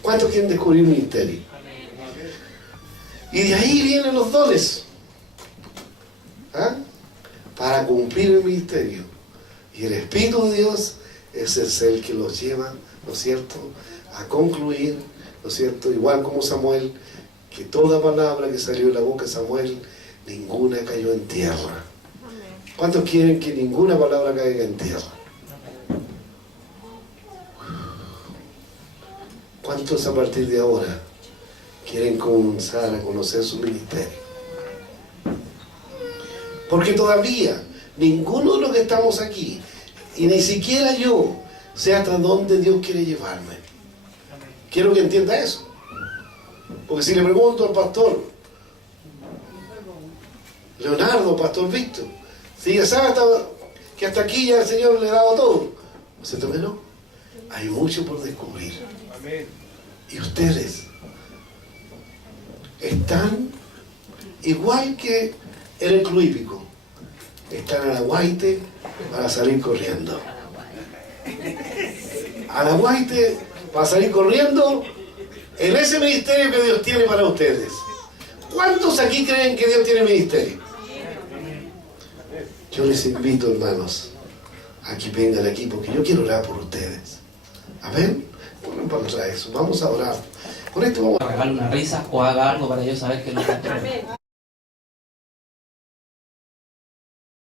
¿Cuántos quieren descubrir el ministerio? Y de ahí vienen los dones. ¿Ah? Para cumplir el ministerio. Y el Espíritu de Dios es el que los lleva, ¿no es cierto?, a concluir, ¿no es cierto?, igual como Samuel, que toda palabra que salió de la boca de Samuel, ninguna cayó en tierra. ¿Cuántos quieren que ninguna palabra caiga en tierra? ¿Cuántos a partir de ahora quieren comenzar a conocer su ministerio? Porque todavía ninguno de los que estamos aquí, y ni siquiera yo, sé hasta dónde Dios quiere llevarme. Quiero que entienda eso. Porque si le pregunto al pastor Leonardo, pastor Víctor, si ya sabe que hasta aquí ya el Señor le ha dado todo, ¿cierto que no? Hay mucho por descubrir. Y ustedes están igual que en el club hípico. Están a la guaite para salir corriendo. A la guaite para salir corriendo en ese ministerio que Dios tiene para ustedes. ¿Cuántos aquí creen que Dios tiene ministerio? Yo les invito, hermanos, a que vengan aquí porque yo quiero orar por ustedes. Amén. Bueno, para eso. Vamos a orar. Con esto vamos a regalar una risa o haga algo para yo saber que no está.